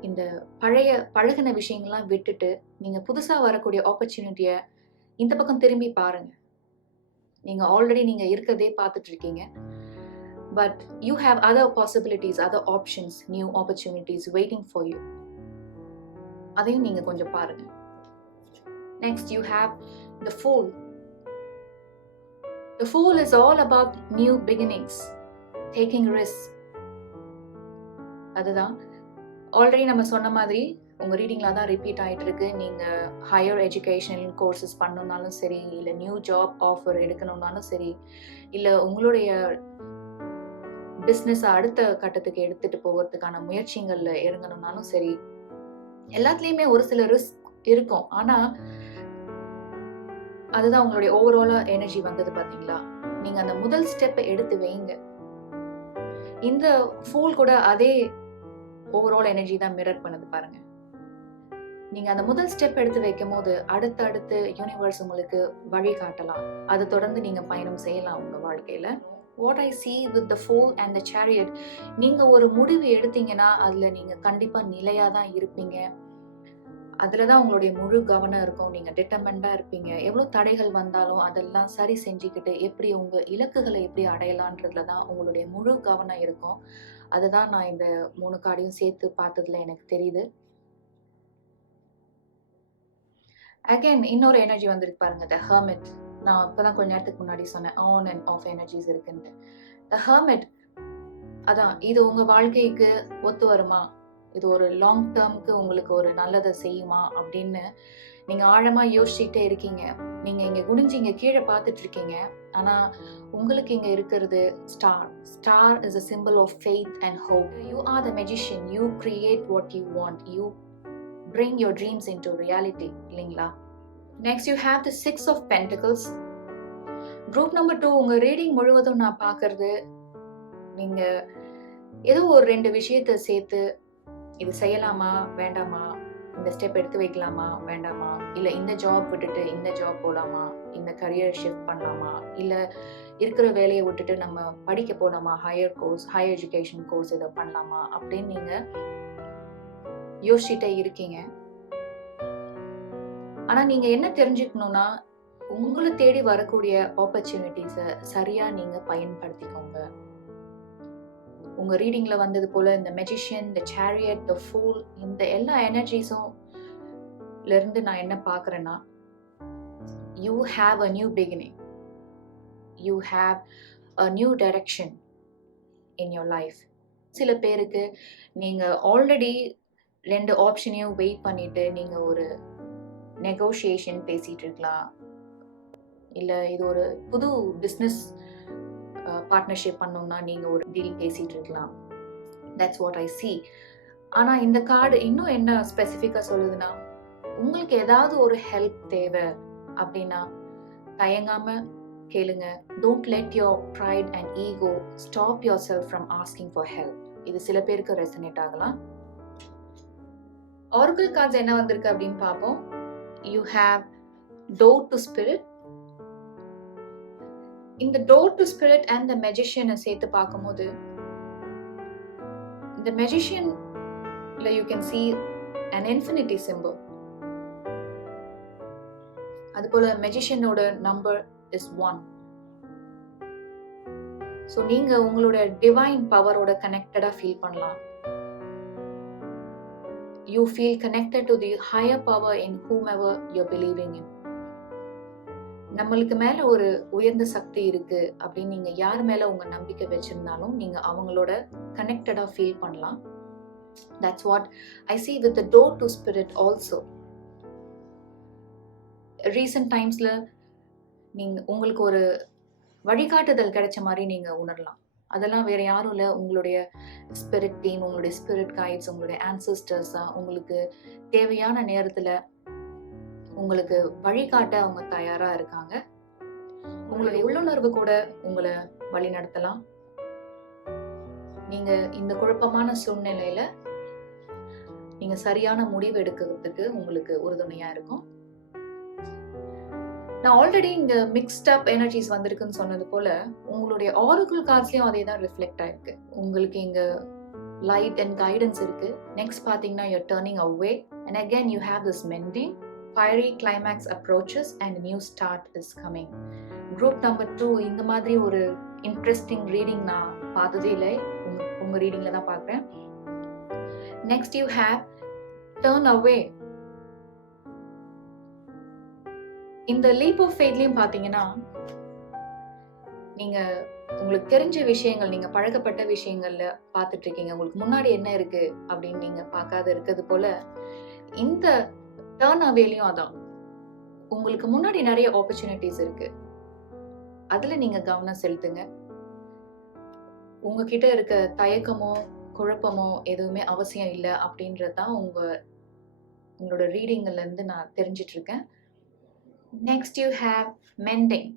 இந்த பழைய பழகின விஷயங்கள்லாம் விட்டுட்டு நீங்க புதுசா வரக்கூடிய ஆப்பர்ச்சுனிட்டிய இந்த பக்கம் திரும்பி பாருங்க. நீங்க ஆல்ரெடி நீங்க இருக்கதே பார்த்துட்டு இருக்கீங்க. But you have other possibilities, other options, new opportunities waiting for you. அதையும் நீங்க கொஞ்சம் பாருங்க. Next you have the Fool. The Fool is all about new beginnings, taking risks. அதுதான் ஆல்ரெடி நம்ம சொன்ன மாதிரி உங்க ரீடிங்ல தான் ரிப்பீட் ஆயிட்டு இருக்கு. நீங்க ஹையர் எஜுகேஷனல் கோர்சஸ் பண்ணணும்னாலும் சரி, இல்ல நியூ ஜாப் ஆஃபர் எடுக்கணும்னாலும் சரி, இல்ல உங்களுடைய பிசினஸ் அடுத்த கட்டத்துக்கு எடுத்துட்டு போகிறதுக்கான முயற்சிகள்ல இறங்கணும்னாலும் சரி, எல்லாத்துலயுமே ஒரு சில ரிஸ்க் இருக்கும். ஆனா அதுதான் உங்களுடைய ஓவராலா எனர்ஜி வந்தது பாத்தீங்களா. நீங்க அந்த முதல் ஸ்டெப்பை எடுத்து வைங்க. இந்த ஃபூல் கூட அதே ஓவரால் எனர்ஜி தான் மிரர் பண்ணுது பாருங்க. நீங்க அந்த முதல் ஸ்டெப் எடுத்து வைக்கும் போது அடுத்து யூனிவர்ஸ் உங்களுக்கு வழி காட்டலாம். அதை தொடர்ந்து நீங்க பயணம் செய்யலாம் உங்க வாழ்க்கையில. What I see with the Fool and the Chariot, நீங்க ஒரு முடிவு எடுத்தீங்கன்னா அதுல நீங்க கண்டிப்பா நிலையா தான் இருப்பீங்க. அதுல தான் உங்களுடைய முழு கவனம் இருக்கும். நீங்க டிட்டர்மெண்டா இருப்பீங்க. எவ்வளோ தடைகள் வந்தாலும் அதெல்லாம் சரி செஞ்சுக்கிட்டு எப்படி உங்க இலக்குகளை எப்படி அடையலான்றதுல தான் உங்களுடைய முழு கவனம் இருக்கும். அதுதான் நான் இந்த 3 கார்டையும் சேர்த்து பார்த்ததுல எனக்கு தெரியுது. அகைன் இன்னொரு எனர்ஜி வந்திருக்கு பாருங்க, த ஹெர்மிட். நான் இப்பதான் கொஞ்ச நேரத்துக்கு முன்னாடி சொன்னேன் ஆன் அண்ட் ஆஃப் எனர்ஜிஸ் இருக்குன்ட்டு. த ஹெர்மிட் அதான், இது உங்க வாழ்க்கைக்கு ஒத்து வருமா, இது ஒரு லாங் டேர்முக்கு உங்களுக்கு ஒரு நல்லதை செய்யுமா அப்படின்னு நீங்க ஆழமா யோசிச்சுட்டே இருக்கீங்க. நீங்க இங்க குனிஞ்சு இங்க கீழே பார்த்துட்டு இருக்கீங்க. ஆனா உங்களுக்கு இங்க இருக்கிறது star. Star is a symbol of faith and hope. You are the magician. You create what you want. You bring your dreams into reality. இல்லைங்களா? Next you have the 6 of Pentacles. Group number 2, உங்க reading முழுவதும் நான் பார்க்கறது, நீங்க ஏதோ ஒரு 2 விஷயத்தை சேர்த்து இது செய்யலாமா வேண்டாமா, இந்த ஸ்டெப் எடுத்து வைக்கலாமா வேண்டாமா, இல்லை இந்த ஜாப் விட்டுட்டு இந்த ஜாப் போகலாமா, இந்த கரியர் ஷிஃப்ட் பண்ணலாமா, இல்லை இருக்கிற வேலையை விட்டுட்டு நம்ம படிக்க போகலாமா, ஹையர் எஜுகேஷன் கோர்ஸ் இதை பண்ணலாமா அப்படின்னு நீங்கள் யோசிச்சுட்டே இருக்கீங்க. ஆனால் நீங்கள் என்ன தெரிஞ்சுக்கணும்னா, உங்களை தேடி வரக்கூடிய ஆப்பர்ச்சுனிட்டிஸை சரியாக நீங்கள் பயன்படுத்திக்கோங்க. உங்க ரீடிங்ல வந்தது போல இந்த magician, the chariot, the fool, இந்த எல்லா எனர்ஜிஸும் இருந்து நான் என்ன பார்க்குறேன்னா, you have a new beginning, you have a new direction in your life. சில பேருக்கு நீங்க ஆல்ரெடி 2 ஆப்ஷனையும் வெயிட் பண்ணிட்டு நீங்க ஒரு நெகோஷியேஷன் பேசிட்டு இருக்கலாம், இல்லை இது ஒரு புது பிஸ்னஸ் பார்ட்னர்ஷிப் பண்ணணும்னா நீங்க ஒரு டீல் பேசிட்டு இருக்கலாம். That's what I see. ஆனா இந்த கார்டு இன்னும் என்ன ஸ்பெசிஃபிக்கா சொல்லுதுன்னா, உங்களுக்கு ஏதாவது ஒரு ஹெல்ப் தேவை அப்படின்னா தயங்காம கேளுங்க. Don't let your pride and ego stop yourself from asking for help. இது சில பேருக்கு ரெசனேட் ஆகலாம். ஆரக்கிள் கார்ட்ஸ் என்ன வந்திருக்கு அப்படின்னு பார்ப்போம். You have door to spirit. இந்த door to spirit and the மெஜிஷியனை சேர்த்து பார்க்கும்போது, இந்த மெஜிஷியன்ல you can see an infinity symbol. அதுபோல மெஜிஷியனோட நம்பர் இஸ் 1. ஸோ நீங்க உங்களோட டிவைன் பவரோட கனெக்டடா ஃபீல் பண்ணலாம். You feel connected to the higher power in whomever you're believing in. நம்மளுக்கு மேல ஒரு உயர்ந்த சக்தி இருக்கு அப்படின்னு நீங்க யார் மேல உங்க நம்பிக்கை வச்சிருந்தாலும் நீங்க அவங்களோட கனெக்டடா ஃபீல் பண்ணலாம். That's what I see with the door to spirit also. Recent டைம்ஸ்ல நீங்க உங்களுக்கு ஒரு வழிகாட்டுதல் கிடைச்ச மாதிரி நீங்க உணரலாம். அதெல்லாம் வேற யாரும் இல்லை, உங்களுடைய ஸ்பிரிட் டீம், உங்களுடைய ஸ்பிரிட் கைட்ஸ், உங்களுடைய ஆன்சஸ்டர்ஸ் தான் உங்களுக்கு தேவையான நேரத்துல உங்களுக்கு வழிகாட்ட அவங்க தயாரா இருக்காங்க. உங்களுடைய உள்ளுணர்வு கூட உங்களை வழி நடத்தலாம். நீங்க இந்த குழப்பமான சூழ்நிலையில நீங்க சரியான முடிவு எடுக்கிறதுக்கு உங்களுக்கு உறுதுணையா இருக்கும். நான் ஆல்ரெடி இங்க மிக்ஸ்ட் அப் எனர்ஜிஸ் வந்திருக்குன்னு சொன்னது போல உங்களுடைய ஆரக்கிள் கார்ட்ஸ்லயும் அதே தான் ரிஃப்ளெக்ட் ஆயிருக்கு. உங்களுக்கு இங்க லைட் அண்ட் கைடன்ஸ் இருக்கு. நெக்ஸ்ட் பாத்தீங்கன்னா you're turning away and again you have this mending. Fiery climax approaches and a new start is coming. Group number 2, இந்த மாதிரி ஒரு இன்ட்ரெஸ்டிங் ரீடிங் நான் பார்த்ததே இல்லை. உங்க ரீடிங்ல தான் பார்க்குறேன். நெக்ஸ்ட் யூ ஹேவ் டர்ன் அவே. இந்த லீப் ஆஃப் ஃபெய்த்லயும் பார்த்தீங்கன்னா, நீங்க உங்களுக்கு தெரிஞ்ச விஷயங்கள், நீங்க பழக்கப்பட்ட விஷயங்கள்ல பார்த்துட்டு இருக்கீங்க. உங்களுக்கு முன்னாடி என்ன இருக்கு அப்படின்னு நீங்க பார்க்காத இருக்கிறது போல இந்த டர்ன் அவேலையும் அதான். உங்களுக்கு முன்னாடி நிறைய ஆப்பர்ச்சுனிட்டிஸ் இருக்கு. அதுல நீங்க கவனம் செலுத்துங்க. உங்ககிட்ட இருக்க தயக்கமோ குழப்பமோ எதுவுமே அவசியம் இல்லை அப்படின்றதான் உங்களோட ரீடிங்ல இருந்து நான் தெரிஞ்சிட்டு இருக்கேன். Next you have mending.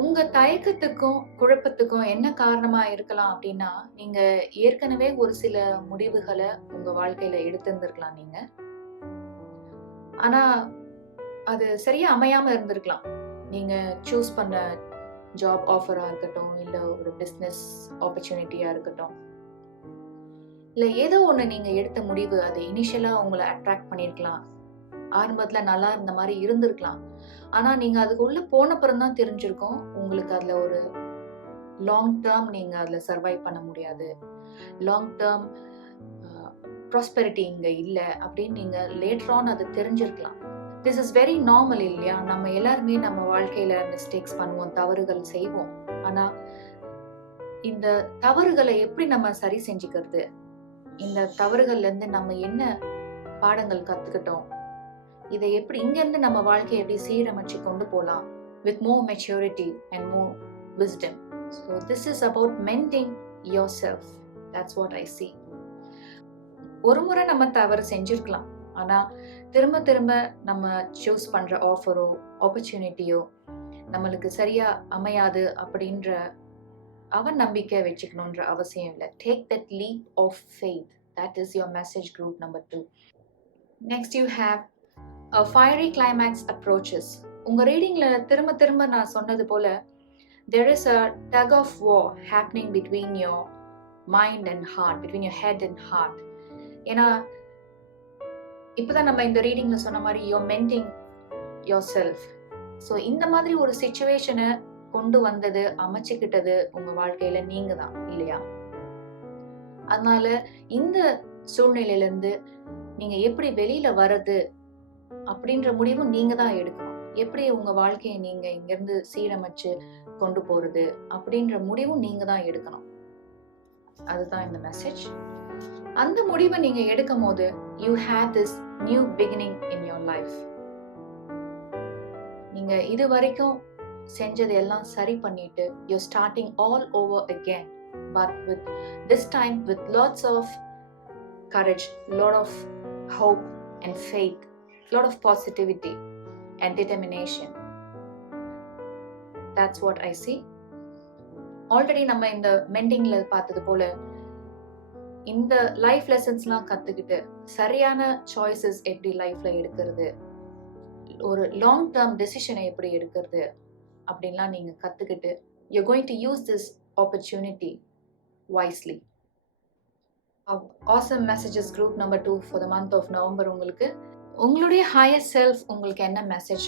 உங்க தயக்கத்துக்கும் குழப்பத்துக்கும் என்ன காரணமா இருக்கலாம் அப்படின்னா, நீங்க ஏற்கனவே ஒரு சில முடிவுகளை உங்க வாழ்க்கையில எடுத்திருந்திருக்கலாம் நீங்க. ஆனா அது சரியா அமையாம இருந்திருக்கலாம். நீங்க சூஸ் பண்ண ஜாப் ஆஃபரா இருக்கட்டும், இல்ல ஒரு பிசினஸ் ஆப்பர்ச்சுனிட்டியா இருக்கட்டும், இல்ல ஏதோ ஒண்ணு நீங்க எடுத்த முடிவு அது இனிஷியலா உங்கள அட்ராக்ட் பண்ணியிருக்கலாம். ஆரம்பத்துல நல்லா இருந்த மாரி இருந்திருக்கலாம். ஆனா நீங்க அதுக்குள்ள போனப்புறம் தான் தெரிஞ்சிருக்கும், உங்களுக்கு அதுல ஒரு லாங் டெர்ம் நீங்க அதுல சர்வைவ் பண்ண முடியாது. லாங் டெர்ம் ப்ராஸ்பெரிட்டி இங்க இல்ல அப்படின்னு நீங்க லேட்டர் ஆன் அது தெரிஞ்சிருக்கலாம். திஸ் இஸ் வெரி நார்மல் இல்லையா? நம்ம எல்லாருமே நம்ம வாழ்க்கையில மிஸ்டேக்ஸ் பண்ணுவோம், தவறுகள் செய்வோம். ஆனா இந்த தவறுகளை எப்படி நம்ம சரி செஞ்சுக்கிறது? இந்த தவறுகள்ல இருந்து நம்ம என்ன பாடங்கள் கத்துக்கிட்டோம்? இதை எப்படி இங்க இருந்து நம்ம வாழ்க்கையை எப்படி சீரமைச்சு கொண்டு போலாம்? With more maturity and more wisdom. So this is about mending yourself. That's what I see. ஒரு முறை நம்ம தவறு செஞ்சிருக்கலாம். ஆனா திரும்ப திரும்ப நம்ம சூஸ் பண்ற ஆஃபரோ ஆப்பர்ச்சுனிட்டியோ நம்மளுக்கு சரியா அமையாது அப்படின்ற நம்பிக்கை வச்சுக்கணுன்ற அவசியம் இல்லை. Take that leap of faith. That is your message group number 2. Next you have a fiery climax approaches. உங்க ரீடிங்ல திரும்ப திரும்ப நான் சொன்னது போல there is a tug of war happening between your mind and heart, between your head and heart. ஏன்னா இப்பதான் நம்ம இந்த ரீடிங்ல சொன்ன மாதிரி you're mending yourself. ஸோ இந்த மாதிரி ஒரு சிச்சுவேஷனை கொண்டு வந்தது அமைச்சுக்கிட்டது உங்க வாழ்க்கையில நீங்க தான் இல்லையா? அதனால இந்த சூழ்நிலையில இருந்து நீங்க எப்படி வெளியில வர்றது அப்படின்ற முடிவும் நீங்க தான் எடுக்கணும். எப்படி உங்க வாழ்க்கையை நீங்க இங்க இருந்து சீரமைச்சு கொண்டு போறது அப்படின்ற முடிவும் நீங்க தான் எடுக்கணும். அதுதான் இந்த மெசேஜ். அந்த முடிவை நீங்க எடுக்கும் போது you have this new beginning in your life. நீங்க இது வரைக்கும் செஞ்சது எல்லாம் சரி பண்ணிட்டு you're starting all over again, but with this time with lots of courage, lot of hope and faith, lot of positivity and determination. That's what I see. Already நம்ம இந்த மெண்டிங்ல பார்த்தது போல இந்த லைஃப் லெசன்ஸ்லாம் கத்துக்கிட்டு சரியான சாய்ஸஸ் எப்படி லைஃப்ல எடுக்கிறது, ஒரு லாங் டேர்ம் டெசிஷனை எப்படி எடுக்கிறது அப்படின்லாம் நீங்க கத்துக்கிட்டு you're going to use this opportunity wisely. Awesome messages group number 2 for the month of November. உங்களுக்கு உங்களுடைய higher self உங்களுக்கு என்ன மெசேஜ்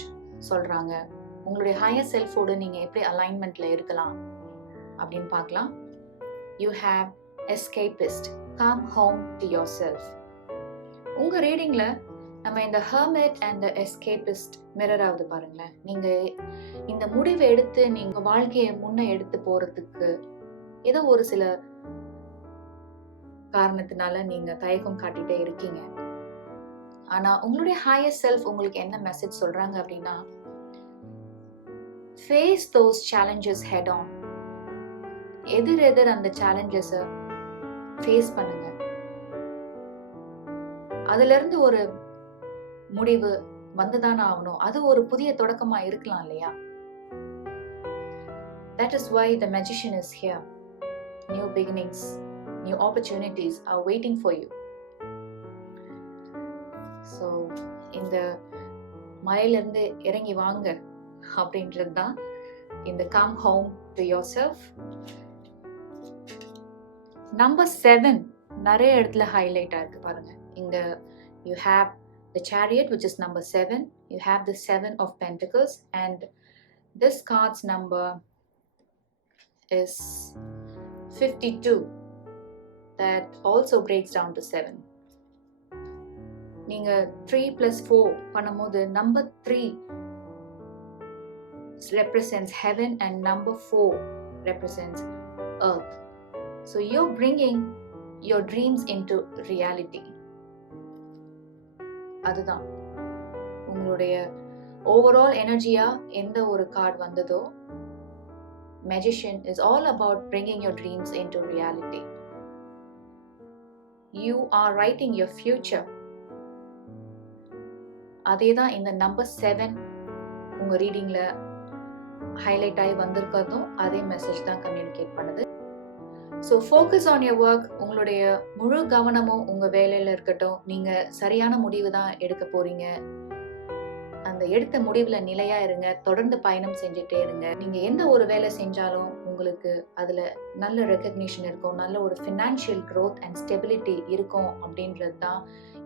சொல்றாங்க, உங்களுடைய higher self-ஓட நீங்க எப்படி அலைன்மெண்ட்ல இருக்கலாம் அப்படின்னு பார்க்கலாம். You have escapist, come home to yourself. உங்க ரீடிங்ல நம்ம இந்த hermit and the escapist mirror ஆகுது பாருங்களேன். நீங்க இந்த முடிவை எடுத்து நீங்க வாழ்க்கையை முன்ன எடுத்து போறதுக்கு ஏதோ ஒரு சில காரணத்தினால நீங்க தயக்கம் காட்டிட்டே இருக்கீங்க. ஆனா உங்களுடைய higher self உங்களுக்கு என்ன மெசேஜ் சொல்றாங்க அப்படின்னா, face those challenges head on. எதிர் அந்த challenges ஃபேஸ் பண்ணுங்க. அதுல இருந்து ஒரு முடிவு வந்துதானே ஆகணும். அது ஒரு புதிய தொடக்கமா இருக்கலாம் இல்லையா? That is why the magician is here. New beginnings, new opportunities are waiting for you. So இந்த மலையில இருந்து இறங்கி வாங்க அப்படின்றது தான் இந்த come home to yourself. Number 7 நிறைய இடத்துல ஹைலைட் ஆயிருக்கு பாருங்க. இங்க you have the chariot, which is number 7. You have the 7 of pentacles, and this card's number is 52. That also breaks down to 7. நீங்க 3 plus 4 பண்ணும்போது number 3 represents heaven and number 4 represents earth. So you're bringing your dreams into reality. அதுதான் உங்களுடைய overall எனர்ஜியா எந்த ஒரு card வந்ததோ, magician is all about bringing your dreams into reality. You are writing your future. அதேதான் இந்த number 7 உங்க ரீடிங்ல highlight ஆகி வந்திருக்கிறதும் அதே மெசேஜ் தான் கம்யூனிகேட் பண்ணுது. So focus on your work. உங்களுடைய முழு கவனமும் உங்க வேலையில இருக்கட்டும். நீங்க சரியான முடிவு தான் எடுக்க போறீங்க. அந்த எடுத்த முடிவுல நிலையா இருங்க. தொடர்ந்து பயணம் செஞ்சுட்டே இருங்க. நீங்க எந்த ஒரு வேலை செஞ்சாலும் உங்களுக்கு அதில் நல்ல ரெக்கக்னிஷன் இருக்கும், நல்ல ஒரு ஃபினான்ஷியல் க்ரோத் அண்ட் ஸ்டெபிலிட்டி இருக்கும் அப்படின்றது தான்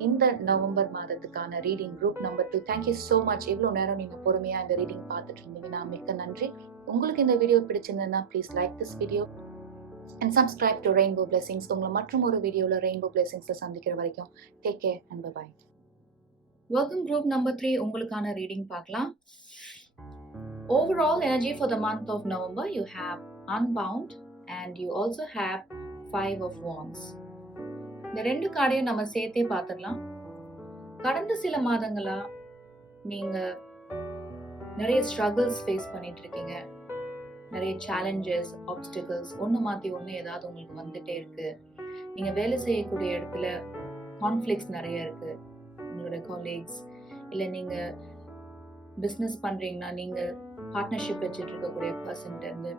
இந்த நவம்பர் மாதத்துக்கான reading group number 2. Thank you so much. இவ்வளோ நேரம் நீங்கள் பொறுமையாக இந்த ரீடிங் பார்த்துட்டு இருந்தீங்கன்னா மிக்க நன்றி. உங்களுக்கு இந்த வீடியோ பிடிச்சிருந்ததுன்னா please like this video and subscribe to Rainbow Blessings. உங்களை மற்றும் ஒரு வீடியோவில் ரெயின்போ பிளெஸிங்ஸில் சந்திக்கிற வரைக்கும் take care and bye. Welcome group number 3. உங்களுக்கான ரீடிங் பார்க்கலாம். Overall energy for the month of November, you have Unbound and you also have 5 of Wands. இந்த ரெண்டு கார்டையும் நம்ம சேர்த்தே பார்த்துடலாம். கடந்த சில மாதங்களா நீங்க நிறைய ஸ்ட்ரகிள்ஸ் ஃபேஸ் பண்ணிட்டு இருக்கீங்க. நிறைய சேலஞ்சஸ், ஆப்ஸ்டிகல்ஸ் ஒன்று மாற்றி ஒன்று ஏதாவது உங்களுக்கு வந்துட்டே இருக்கு. நீங்க வேலை செய்யக்கூடிய இடத்துல கான்ஃப்ளிக்ட்ஸ் நிறைய இருக்கு. உங்களோட காலீக்ஸ் இல்லை நீங்க பிஸ்னஸ் பண்ணுறீங்கன்னா நீங்கள் பார்ட்னர்ஷிப் வச்சுட்டு இருக்கக்கூடிய பர்சன்ட்டு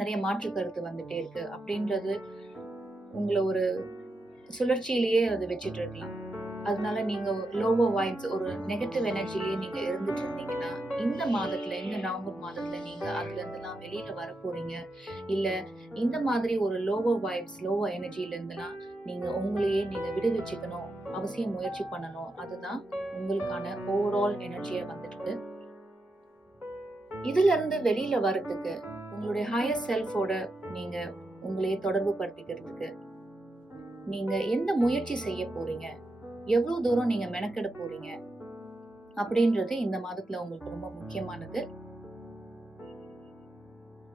நிறைய மாற்று கருத்து வந்துட்டே இருக்கு அப்படின்றது உங்களை ஒரு சுழற்சியிலேயே அதை வச்சுட்டு இருக்கலாம். அதனால நீங்கள் லோவர் வைப்ஸ், ஒரு நெகட்டிவ் எனர்ஜிலேயே நீங்கள் இருந்துட்டு இருந்தீங்கன்னா இந்த மாதத்தில், இந்த நவம்பர் மாதத்தில் நீங்கள் அதுலேருந்துலாம் வெளியில் வர போகிறீங்க. இல்லை இந்த மாதிரி ஒரு லோவர் வைப்ஸ், லோவர் எனர்ஜிலேருந்துலாம் நீங்கள் உங்களையே நீங்கள் விடுவிச்சுக்கணும், அவசியம் முயற்சி பண்ணணும். அதுதான் உங்களுக்கான ஓவரால் எனர்ஜியா வந்துருக்கு. இதுல இருந்து வெளியில வர்றதுக்கு உங்களுடைய ஹையர் செல்ஃபோட நீங்க உங்களையே தொடர்பு படுத்திக்கிறதுக்கு நீங்க எந்த முயற்சி செய்ய போறீங்க, எவ்வளவு தூரம் நீங்க மெனக்கெட போறீங்க அப்படின்றது இந்த மாதத்துல உங்களுக்கு ரொம்ப முக்கியமானது.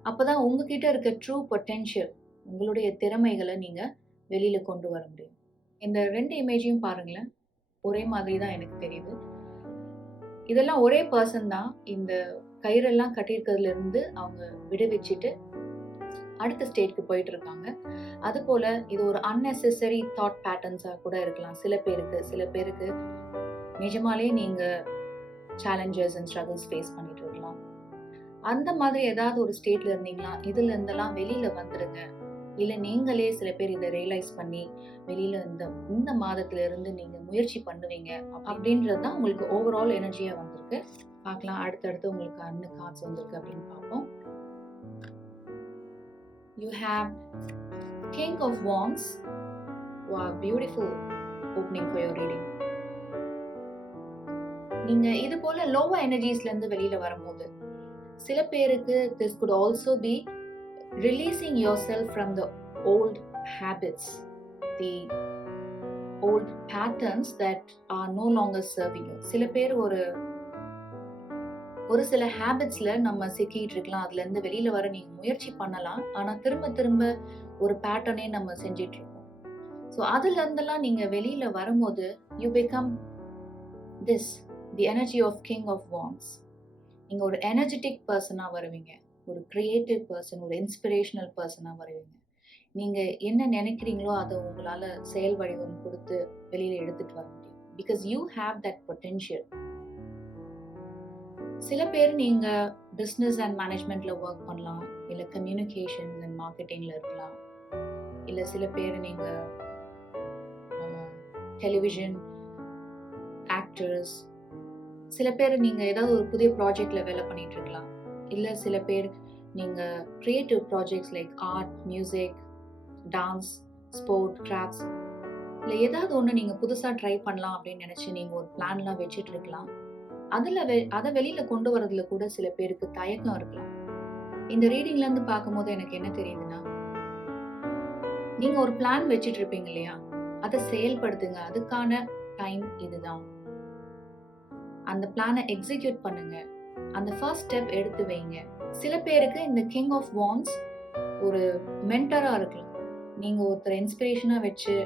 அப்பதான் உங்ககிட்ட இருக்க ட்ரூ பொட்டென்ஷியல், உங்களுடைய திறமைகளை நீங்க வெளியில கொண்டு வர முடியும். இந்த ரெண்டு இமேஜையும் பாருங்களேன், ஒரே மாதிரி தான் எனக்கு தெரியுது. இதெல்லாம் ஒரே பர்சன் தான். இந்த கயிறெல்லாம் கட்டியிருக்கிறதுல இருந்து அவங்க விடுவிச்சுட்டு அடுத்த ஸ்டேட்க்கு போயிட்டு இருக்காங்க. அது போல இது ஒரு அன்னெசரி தாட் பேட்டர்ன்ஸா கூட இருக்கலாம் சில பேருக்கு நிஜமாலே நீங்க சேலஞ்சஸ் அண்ட் ஸ்ட்ரகிள்ஸ் ஃபேஸ் பண்ணிட்டு இருக்கலாம். அந்த மாதிரி ஏதாவது ஒரு ஸ்டேட்ல இருந்தீங்களா, இதுல இருந்தெல்லாம் வெளியில வந்துருங்க. இல்லை நீங்களே சில பேர் இதை ரியலைஸ் பண்ணி வெளியில இந்த மாதத்துல இருந்து நீங்க முயற்சி பண்ணுவீங்க அப்படின்றது தான் உங்களுக்கு ஓவரால் எனர்ஜியா வந்திருக்கு. பார்க்கலாம் அடுத்தடுத்து உங்களுக்கு என்ன கார்ட்ஸ் வந்திருக்கு அப்படின்னு பார்ப்போம். You have King of Wands. Wow, beautiful opening for your reading. நீங்க இது போல லோவர் எனர்ஜிஸ்ல இருந்து வெளியில வரும்போது சில பேருக்கு this could also be releasing yourself from the old habits, the old patterns that are no longer serving you. சில பேர் ஒரு சில ஹேபிட்ஸ்ல நம்ம சிக்கிட்டு இருக்கலாம். அதுல இருந்து வெளியில வர நீங்க முயற்சி பண்ணலாம். ஆனா திரும்ப ஒரு பேட்டர்னே நம்ம செஞ்சிட்டு இருக்கோம். ஸோ அதுல இருந்தெல்லாம் நீங்க வெளியில வரும்போது you become this, the energy of King of Wands. நீங்க ஒரு எனர்ஜெட்டிக் பர்சனா வருவீங்க, ஒரு கிரியேட்டிவ் பர்சன், ஒரு இன்ஸ்பிரேஷனல் பர்சனா வருவீங்க. நீங்க என்ன நினைக்கிறீங்களோ அதை உங்களால செயல் வடிவம் கொடுத்து வெளியில எடுத்துட்டு வர முடியும். Because you have that potential. சில பேர் நீங்க பிஸ்னஸ் அண்ட் மேனேஜ்மெண்ட்ல ஒர்க் பண்ணலாம், இல்லை கம்யூனிகேஷன்ஸ் அண்ட் மார்க்கெட்டிங்ல இருக்கலாம், இல்லை சில பேர் நீங்க டெலிவிஷன் ஆக்டர்ஸ், சில பேர் நீங்க ஏதாவது ஒரு புதிய ப்ராஜெக்ட்ல வேலை பண்ணிட்டு இருக்கலாம், இல்லை சில பேர் நீங்க creative projects like art, music, dance, sport, crafts இல்லை ஏதாவது ஒன்று நீங்கள் புதுசாக ட்ரை பண்ணலாம் அப்படின்னு நினச்சி நீங்கள் ஒரு பிளான்லாம் வச்சுட்டு இருக்கலாம். அதை வெளியில் கொண்டு வரதுல கூட சில பேருக்கு தயக்கம் இருக்கலாம். இந்த ரீடிங்லேருந்து பார்க்கும்போது எனக்கு என்ன தெரியுதுன்னா, நீங்கள் ஒரு பிளான் வச்சுட்டு இருப்பீங்க இல்லையா, அதை செயல்படுத்துங்க. அதுக்கான டைம் இதுதான். அந்த பிளானை எக்ஸிக்யூட் பண்ணுங்க. அந்த ஃபர்ஸ்ட் ஸ்டெப் எடுத்து வைங்க. சில பேருக்கு இந்த கிங் ஆஃப் வாண்ட்ஸ் ஒரு மென்டரா இருக்கலாம். நீங்க ஒருத்தர் இன்ஸ்பிரேஷனா வச்சு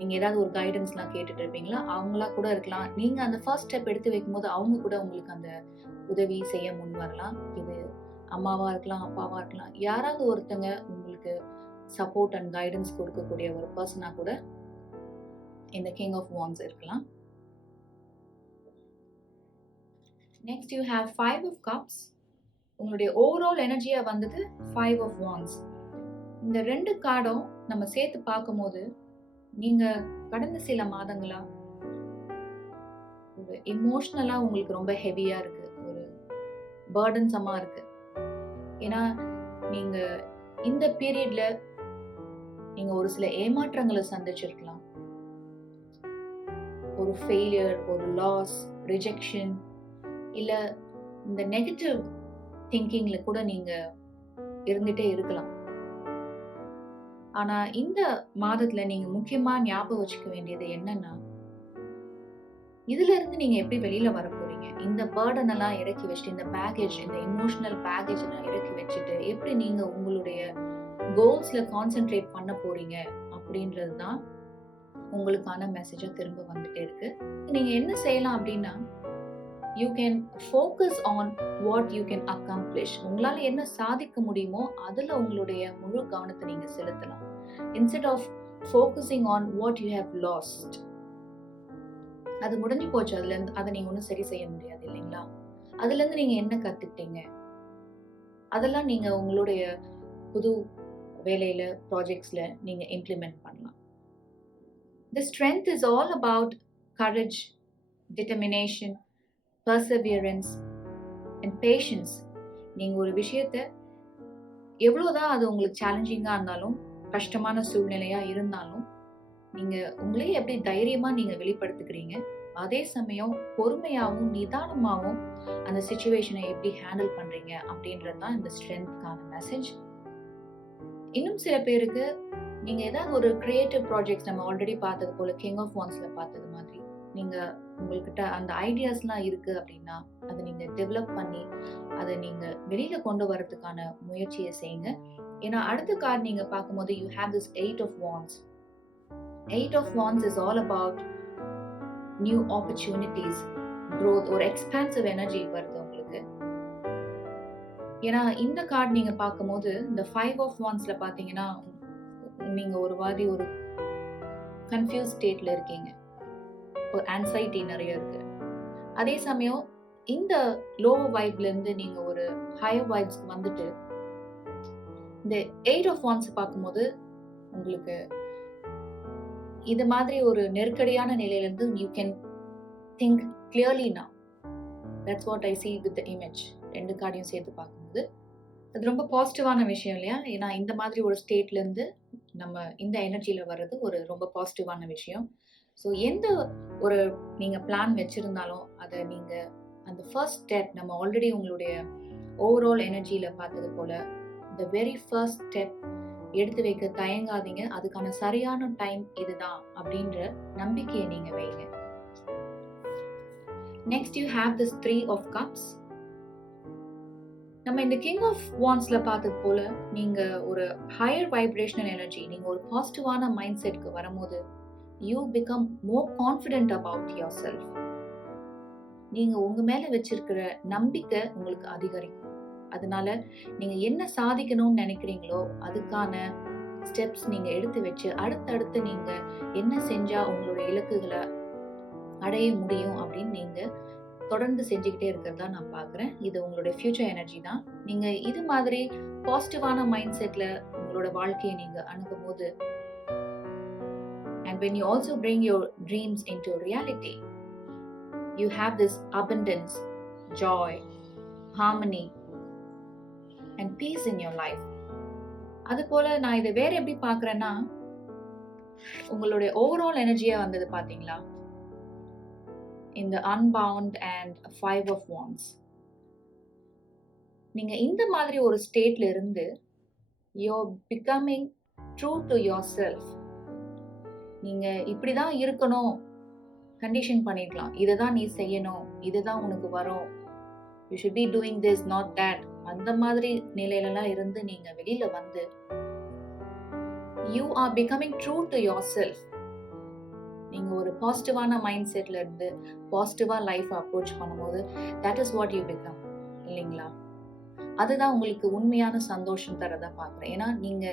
நீங்க ஏதாவது ஒரு கைடன்ஸ்லாம் கேட்டுட்டு இருப்பீங்களா, அவங்களா கூட இருக்கலாம். நீங்க அந்த ஃபர்ஸ்ட் ஸ்டெப் எடுத்து வைக்கும்போது அவங்க கூட உங்களுக்கு அந்த உதவி செய்ய முன் வரலாம். இது அம்மாவா இருக்கலாம், அப்பாவா இருக்கலாம், யாராவது ஒருத்தங்க உங்களுக்கு சப்போர்ட் அண்ட் கைடன்ஸ் கொடுக்கக்கூடிய ஒரு பர்சனா கூட இந்த கிங் ஆஃப் வாண்ட்ஸ் இருக்கலாம். Next you have 5 of cups. உங்களுடைய ஓவரால் எனர்ஜியா வந்தது 5 of wands. இந்த ரெண்டு கார்டும் நம்ம சேர்த்து பார்க்கும்போது நீங்க கடந்த சில மாதங்களா ஒரு எமோஷனலா உங்களுக்கு ரொம்ப ஹெவியா இருக்கு, ஒரு பர்டன்சமா இருக்கு. ஏன்னா நீங்க இந்த பீரியட்ல நீங்க ஒரு சில ஏமாற்றங்களை சந்திச்சிருக்கலாம். ஒரு ஃபெயிலியர், ஒரு லாஸ், ரிஜெக்ஷன், இல்ல இந்த நெகட்டிவ் திங்கிங்ல கூட நீங்க இருந்துட்டே இருக்கலாம். ஆனா இந்த மாதத்துல நீங்க முக்கியமா ஞாபகம் வச்சுக்க வேண்டியது என்னன்னா, இதுல இருந்து நீங்க எப்படி வெளியில வர போறீங்க? இந்த பர்டன் எல்லாம் இறக்கி வச்சுட்டு, இந்த பேக்கேஜ், இந்த எமோஷனல் பேக்கேஜ் எல்லாம் இறக்கி வச்சுட்டு எப்படி நீங்க உங்களுடைய கோல்ஸ்ல கான்சென்ட்ரேட் பண்ண போறீங்க அப்படின்றது தான் உங்களுக்கான மெசேஜா திரும்ப வந்துட்டே இருக்கு. நீங்க என்ன செய்யலாம் அப்படின்னா, you can focus on what you can accomplish. உங்களால என்ன சாதிக்க முடியுமோ அதுல உங்களுடைய முழு கவனத்தை நீங்க செலுத்தலாம். Instead of focusing on what you have lost. அது முடிஞ்சு போச்சு, அதுல இருந்து அதை நீங்க ஒன்றும் சரி செய்ய முடியாது இல்லைங்களா? அதுல இருந்து நீங்க என்ன கத்துக்கிட்டீங்க, அதெல்லாம் நீங்க உங்களுடைய புது வேலையில, ப்ராஜெக்ட்ஸ்ல நீங்க இம்ப்ளிமெண்ட் பண்ணலாம். The strength is all about courage, determination, perseverance and patience. நீங்க ஒரு விஷயத்தை எவ்வளவுதான் அது உங்களுக்கு சேலஞ்சிங்கா இருந்தாலும், கஷ்டமான சூழ்நிலையா இருந்தாலும், நீங்க உங்களே எப்படி தைரியமா நீங்க வெளிப்படுத்திக்கிறீங்க, அதே சமயம் பொறுமையாவும் நிதானமாவும் அந்த சிச்சுவேஷனை எப்படி ஹேண்டில் பண்றீங்க அப்படின்றது தான் இந்த ஸ்ட்ரென்த்கான மெசேஜ். இன்னும் சில பேருக்கு நீங்க ஏதாவது ஒரு கிரியேட்டிவ் ப்ராஜெக்ட்ஸ், நம்ம ஆல்ரெடி பார்த்தது போல கிங் ஆஃப் வான்ஸ்ல பார்த்தது மாதிரி, நீங்க உங்ககிட்ட அந்த ஐடியாஸ்லாம் இருக்கு அப்படின்னா அதை நீங்க டெவலப் பண்ணி அதை நீங்க வெளியில கொண்டு வரதுக்கான முயற்சியை செய்யுங்க. ஏன்னா அடுத்த கார்டு நீங்க பார்க்கும்போது you have this 8 of wands. 8 of wands is all about new opportunities, growth, ஒரு எக்ஸ்பான்சிவ் எனர்ஜி வருது உங்களுக்கு. ஏன்னா இந்த கார்டு நீங்க பார்க்கும்போது இந்த 5 of wandsல பாத்தீங்கன்னா நீங்க ஒரு மாதிரி ஒரு கன்ஃபியூஸ் ஸ்டேட்ல இருக்கீங்க, ஒரு ஆன்சைட்டி நிறைய இருக்கு. அதே சமயம் இந்த லோவர் வைப்ல இருந்து நீங்க ஒரு ஹையர் வைப்ஸ்க்கு வந்துட்டு இந்த 8 of wands பார்க்கும்போது உங்களுக்கு இது மாதிரி ஒரு நெருக்கடியான நிலையில இருந்து you can think clearly now. That's what I see with the image. ரெண்டு கார்டையும் சேர்த்து பார்க்கும்போது அது ரொம்ப பாசிட்டிவான விஷயம் இல்லையா? ஏன்னா இந்த மாதிரி ஒரு ஸ்டேட்ல இருந்து நம்ம இந்த எனர்ஜியில வர்றது ஒரு ரொம்ப பாசிட்டிவான விஷயம். ஸோ எந்த ஒரு நீங்க பிளான் வச்சிருந்தாலும் அதை நீங்க அந்த ஃபர்ஸ்ட் ஸ்டெப், நம்ம ஆல்ரெடி உங்களுடைய ஓவரால் எனர்ஜியில பார்த்தது போல the very first step எடுத்து வைக்க தயங்காதீங்க. அதுக்கான சரியான டைம் இதுதான் அப்படின்ற நம்பிக்கையை நீங்க வைங்க. Next you have this 3 of cups. நம்ம இந்த கிங் ஆஃப் வான்ஸ்ல பார்த்தது போல நீங்க ஒரு ஹையர் வைப்ரேஷனல் எனர்ஜி, நீங்க ஒரு பாசிட்டிவான மைண்ட் செட்க்கு வரும்போது you become more confident about yourself. நீங்க உங்க மேல வச்சிருக்கிற நம்பிக்கை உங்களுக்கு அதிகரிக்கும். அதனால நீங்க என்ன சாதிக்கணும்னு நினைக்கிறீங்களோ அதுக்கான ஸ்டெப்ஸ் நீங்க எடுத்து வச்சு அடுத்தடுத்து நீங்க என்ன செஞ்சா உங்களோட இலக்குகளை அடைய முடியும் அப்படின்னு நீங்க தொடர்ந்து செஞ்சுக்கிட்டே இருக்கிறதா நான் பார்க்குறேன். இது உங்களுடைய ஃபியூச்சர் எனர்ஜி தான். நீங்க இது மாதிரி பாசிட்டிவான மைண்ட் செட்ல உங்களோட வாழ்க்கையை நீங்க அணுகும் போது, and when you also bring your dreams into reality, you have this abundance, joy, harmony and peace in your life. அது போல நான் இதை வேற எப்படி பார்க்குறேன்னா, உங்களுடைய ஓவரால் எனர்ஜியா வந்தது பாத்தீங்களா இந்த unbound and 5 of wands. நீங்க இந்த மாதிரி ஒரு ஸ்டேட்ல இருந்து you're becoming true to yourself. நீங்க இப்படிதான் இருக்கணும், கண்டிஷன் பண்ணிக்கலாம், இதுதான் நீ செய்யணும், இதுதான் உனக்கு வரும், you should be doing this not that, அந்த மாதிரி நிலையிலலாம் இருந்து நீங்க வெளியில வந்து you are becoming true to yourself. நீங்க ஒரு பாசிட்டிவான மைண்ட் செட்ல இருந்து பாசிட்டிவா லைஃப் அப்ரோச் பண்ணும்போது that is what you become இல்லைங்களா? அதுதான் உங்களுக்கு உண்மையான சந்தோஷம் தரதா பார்க்குறேன். ஏன்னா நீங்க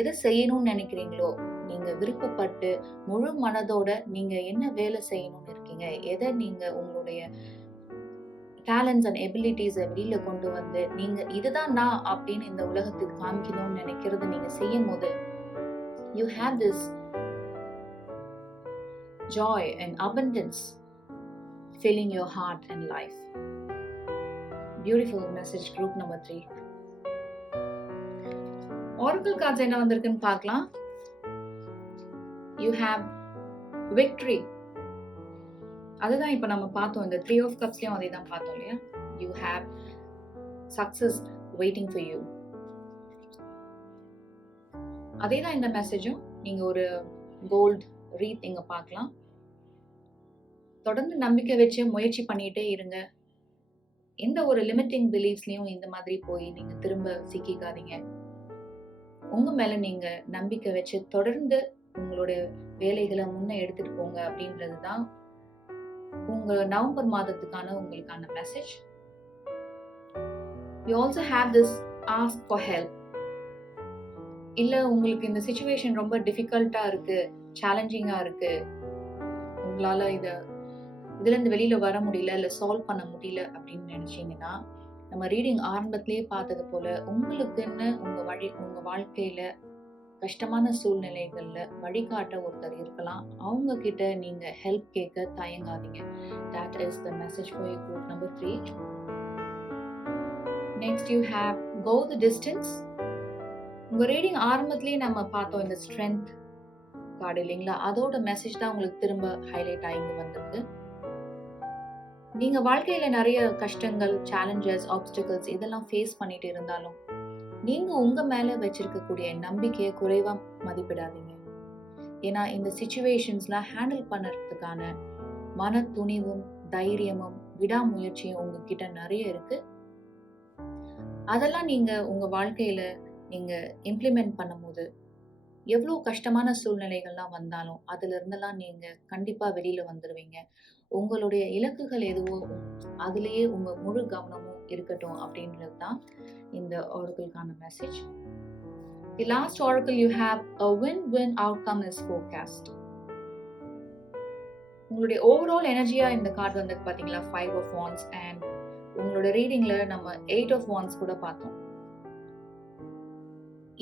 எதை செய்யணும்னு நினைக்கிறீங்களோ, நீங்க விருப்பப்பட்டு முழு மனதோட நீங்க என்ன வேலை செய்யணும்னு இருக்கீங்க, எதை நீங்க உங்களுடைய டேலண்ட்ஸ் அண்ட் எபிலிட்டிஸை வெளியில கொண்டு வந்து நீங்க இதுதான் நான் அப்படின்னு இந்த உலகத்துக்கு காமிக்கணும்னு நினைக்கிறது நீங்க செய்யும் போது you have this joy and abundance filling your heart and life. Beautiful message, group number 3. Oracle cards என்ன வந்திருக்குன்னு பார்க்கலாம். You have victory. அதுதான் இப்போ நம்ம பார்த்தோம். இந்த 3 of Cupsலயும் அதே தான் பார்த்தோம் இல்லையா? You have success waiting for you. அதே தான் இந்த மெசேஜும். நீங்க ஒரு கோல்ட் ரீத் இங்க பார்க்கலாம். தொடர்ந்து நம்பிக்கை வச்சு முயற்சி பண்ணிட்டே இருங்க. எந்த ஒரு லிமிட்டிங் பிலீஃப்ஸ்லயும் இந்த மாதிரி போய் நீங்க திரும்ப சிக்கிக்காதீங்க. உங்க மேல நீங்க நம்பிக்கை வச்சு தொடர்ந்து உங்களோட வேலைகளை முன்ன எடுத்துட்டு போங்க அப்படின்றது தான் உங்க நவம்பர் மாதத்துக்கான உங்களுக்கான message. You also have this ask for help. இல்ல உங்களுக்கு இந்த சிச்சுவேஷன் ரொம்ப டிஃபிகல்ட்டா இருக்கு, சேலஞ்சிங்கா இருக்கு, உங்களால இதுல இருந்து வெளியில வர முடியல, இல்ல சால்வ் பண்ண முடியல அப்படின்னு நினைச்சீங்கன்னா, நம்ம ரீடிங் ஆரம்பத்திலேயே பார்த்தது போல உங்களுக்குன்னு உங்க வாழ்க்கையில கஷ்டமான சூழ்நிலைகள்ல வழிகாட்ட ஒருத்தர் இருக்கலாம். அவங்க கிட்ட நீங்க ஹெல்ப் கேட்க தயங்காதீங்க. That is the message for you, group number 3. Next you have go the distance. உங்க ரீடிங் ஆரம்பத்திலேயே நம்ம பார்த்தோம் இந்த ஸ்ட்ரென்த் கார்டு இல்லைங்களா? அதோட மெசேஜ் தான் உங்களுக்கு திரும்ப ஹைலைட் ஆகி வந்திருக்கு. நீங்க வாழ்க்கையில நிறைய கஷ்டங்கள், சேலஞ்சஸ், ஆப்ஸ்டிகல்ஸ் இதெல்லாம் ஃபேஸ் பண்ணிட்டு இருந்தாலும் நீங்க உங்க மேல வச்சிருக்கக்கூடிய நம்பிக்கையை குறைவா மதிப்பிடாதீங்க. ஏன்னா இந்த சிச்சுவேஷன்ஸ்லாம் ஹேண்டில் பண்ணுறதுக்கான மன துணிவும் தைரியமும் விடாமுயற்சியும் உங்ககிட்ட நிறைய இருக்கு. அதெல்லாம் நீங்க உங்க வாழ்க்கையில நீங்க இம்ப்ளிமெண்ட் பண்ணும்போது எவ்வளோ கஷ்டமான சூழ்நிலைகள்லாம் வந்தாலும் அதுல இருந்தெல்லாம் நீங்க கண்டிப்பா வெளியில வந்துடுவீங்க. உங்களுடைய இலக்குகள் எதுவோ அதுலேயே உங்க முழு கவனமும் இருக்கட்டும் அப்படின்றது தான் இந்த ஆரக்கிள்கான message. The last oracle you have a win-win outcome is forecast. உங்களுடைய ஓவரால் எனர்ஜியா இந்த கார்டு வந்து பாத்தீங்களா 5 of Wands and உங்களோட ரீடிங்ல நம்ம 8 of Wands கூட பார்த்தோம்.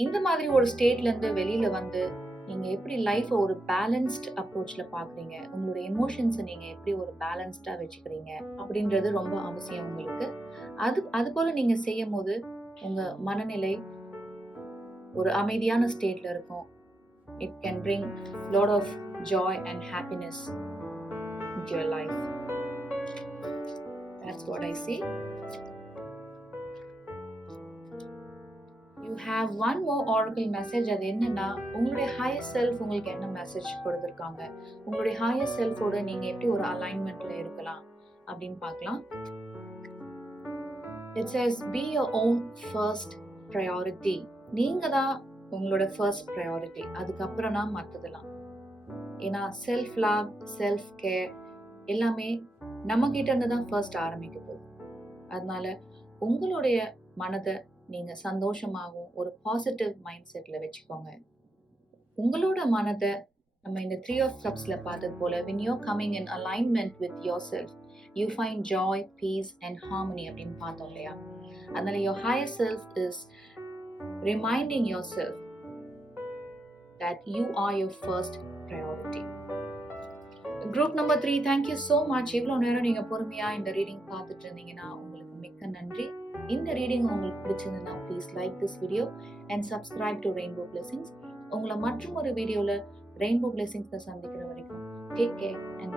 இந்த மாதிரி ஒரு ஸ்டேட்ல இருந்து வெளியில வந்து நீங்க எப்படி லைஃப் ஒரு பேலன்ஸ்ட் அப்ரோச்ல பாக்குறீங்க, உங்களுடைய எமோஷன்ஸை நீங்க எப்படி ஒரு பேலன்ஸ்டா வச்சுக்கிறீங்க அப்படின்றது ரொம்ப அவசியம் உங்களுக்கு. அது போல நீங்க செய்யும் போது உங்க மனநிலை ஒரு அமைதியான ஸ்டேட்ல இருக்கும். It can bring lot of joy and happiness into your life. That's what I see. You have one more oracle message. அது என்னன்னா உங்களுடைய ஹையர் செல்ஃப் உங்களுக்கு என்ன மெசேஜ் கொடுத்திருக்காங்க, உங்களுடைய ஹையர் செல்ஃபோட நீங்க எப்படி ஒரு அலைன்மெண்ட்ல இருக்கலாம் அப்படின்னு பார்க்கலாம். It says be your own first priority. நீங்க தான் உங்களோட ஃபர்ஸ்ட் ப்ரையாரிட்டி, அதுக்கப்புறம் தான் மற்றதெல்லாம். ஏன்னா செல்ஃப் லவ், செல்ஃப் கேர் எல்லாமே நம்ம கிட்ட இருந்து தான் ஃபர்ஸ்ட் ஆரம்பிக்க போகுது. அதனால உங்களுடைய மனதை நீங்க சந்தோஷமாகவும் ஒரு பாசிட்டிவ் மைண்ட் செட்ல வச்சுக்கோங்க. உங்களோட மனதை நம்ம இந்த 3 of Cupsல பார்த்தது போல when you're coming in alignment with yourself you find joy, peace and harmony அப்படின்னு பார்த்தோம் இல்லையா? அதனால your higher self is reminding yourself that you are your first priority. Group number 3, thank you so much. இவ்வளவு நேரம் நீங்க பொறுமையா இந்த reading பார்த்துட்டு இருந்தீங்கன்னா உங்களுக்கு மிக்க நன்றி. இந்த ரீடிங் உங்களுக்கு பிடிச்சிருந்தா please like this video and subscribe to Rainbow Blessings. உங்களை மற்றும் ஒரு வீடியோவில் ரெயின்போ பிளெஸிங்ஸை சந்திக்கிற வரைக்கும் டேக் கேர் அண்ட்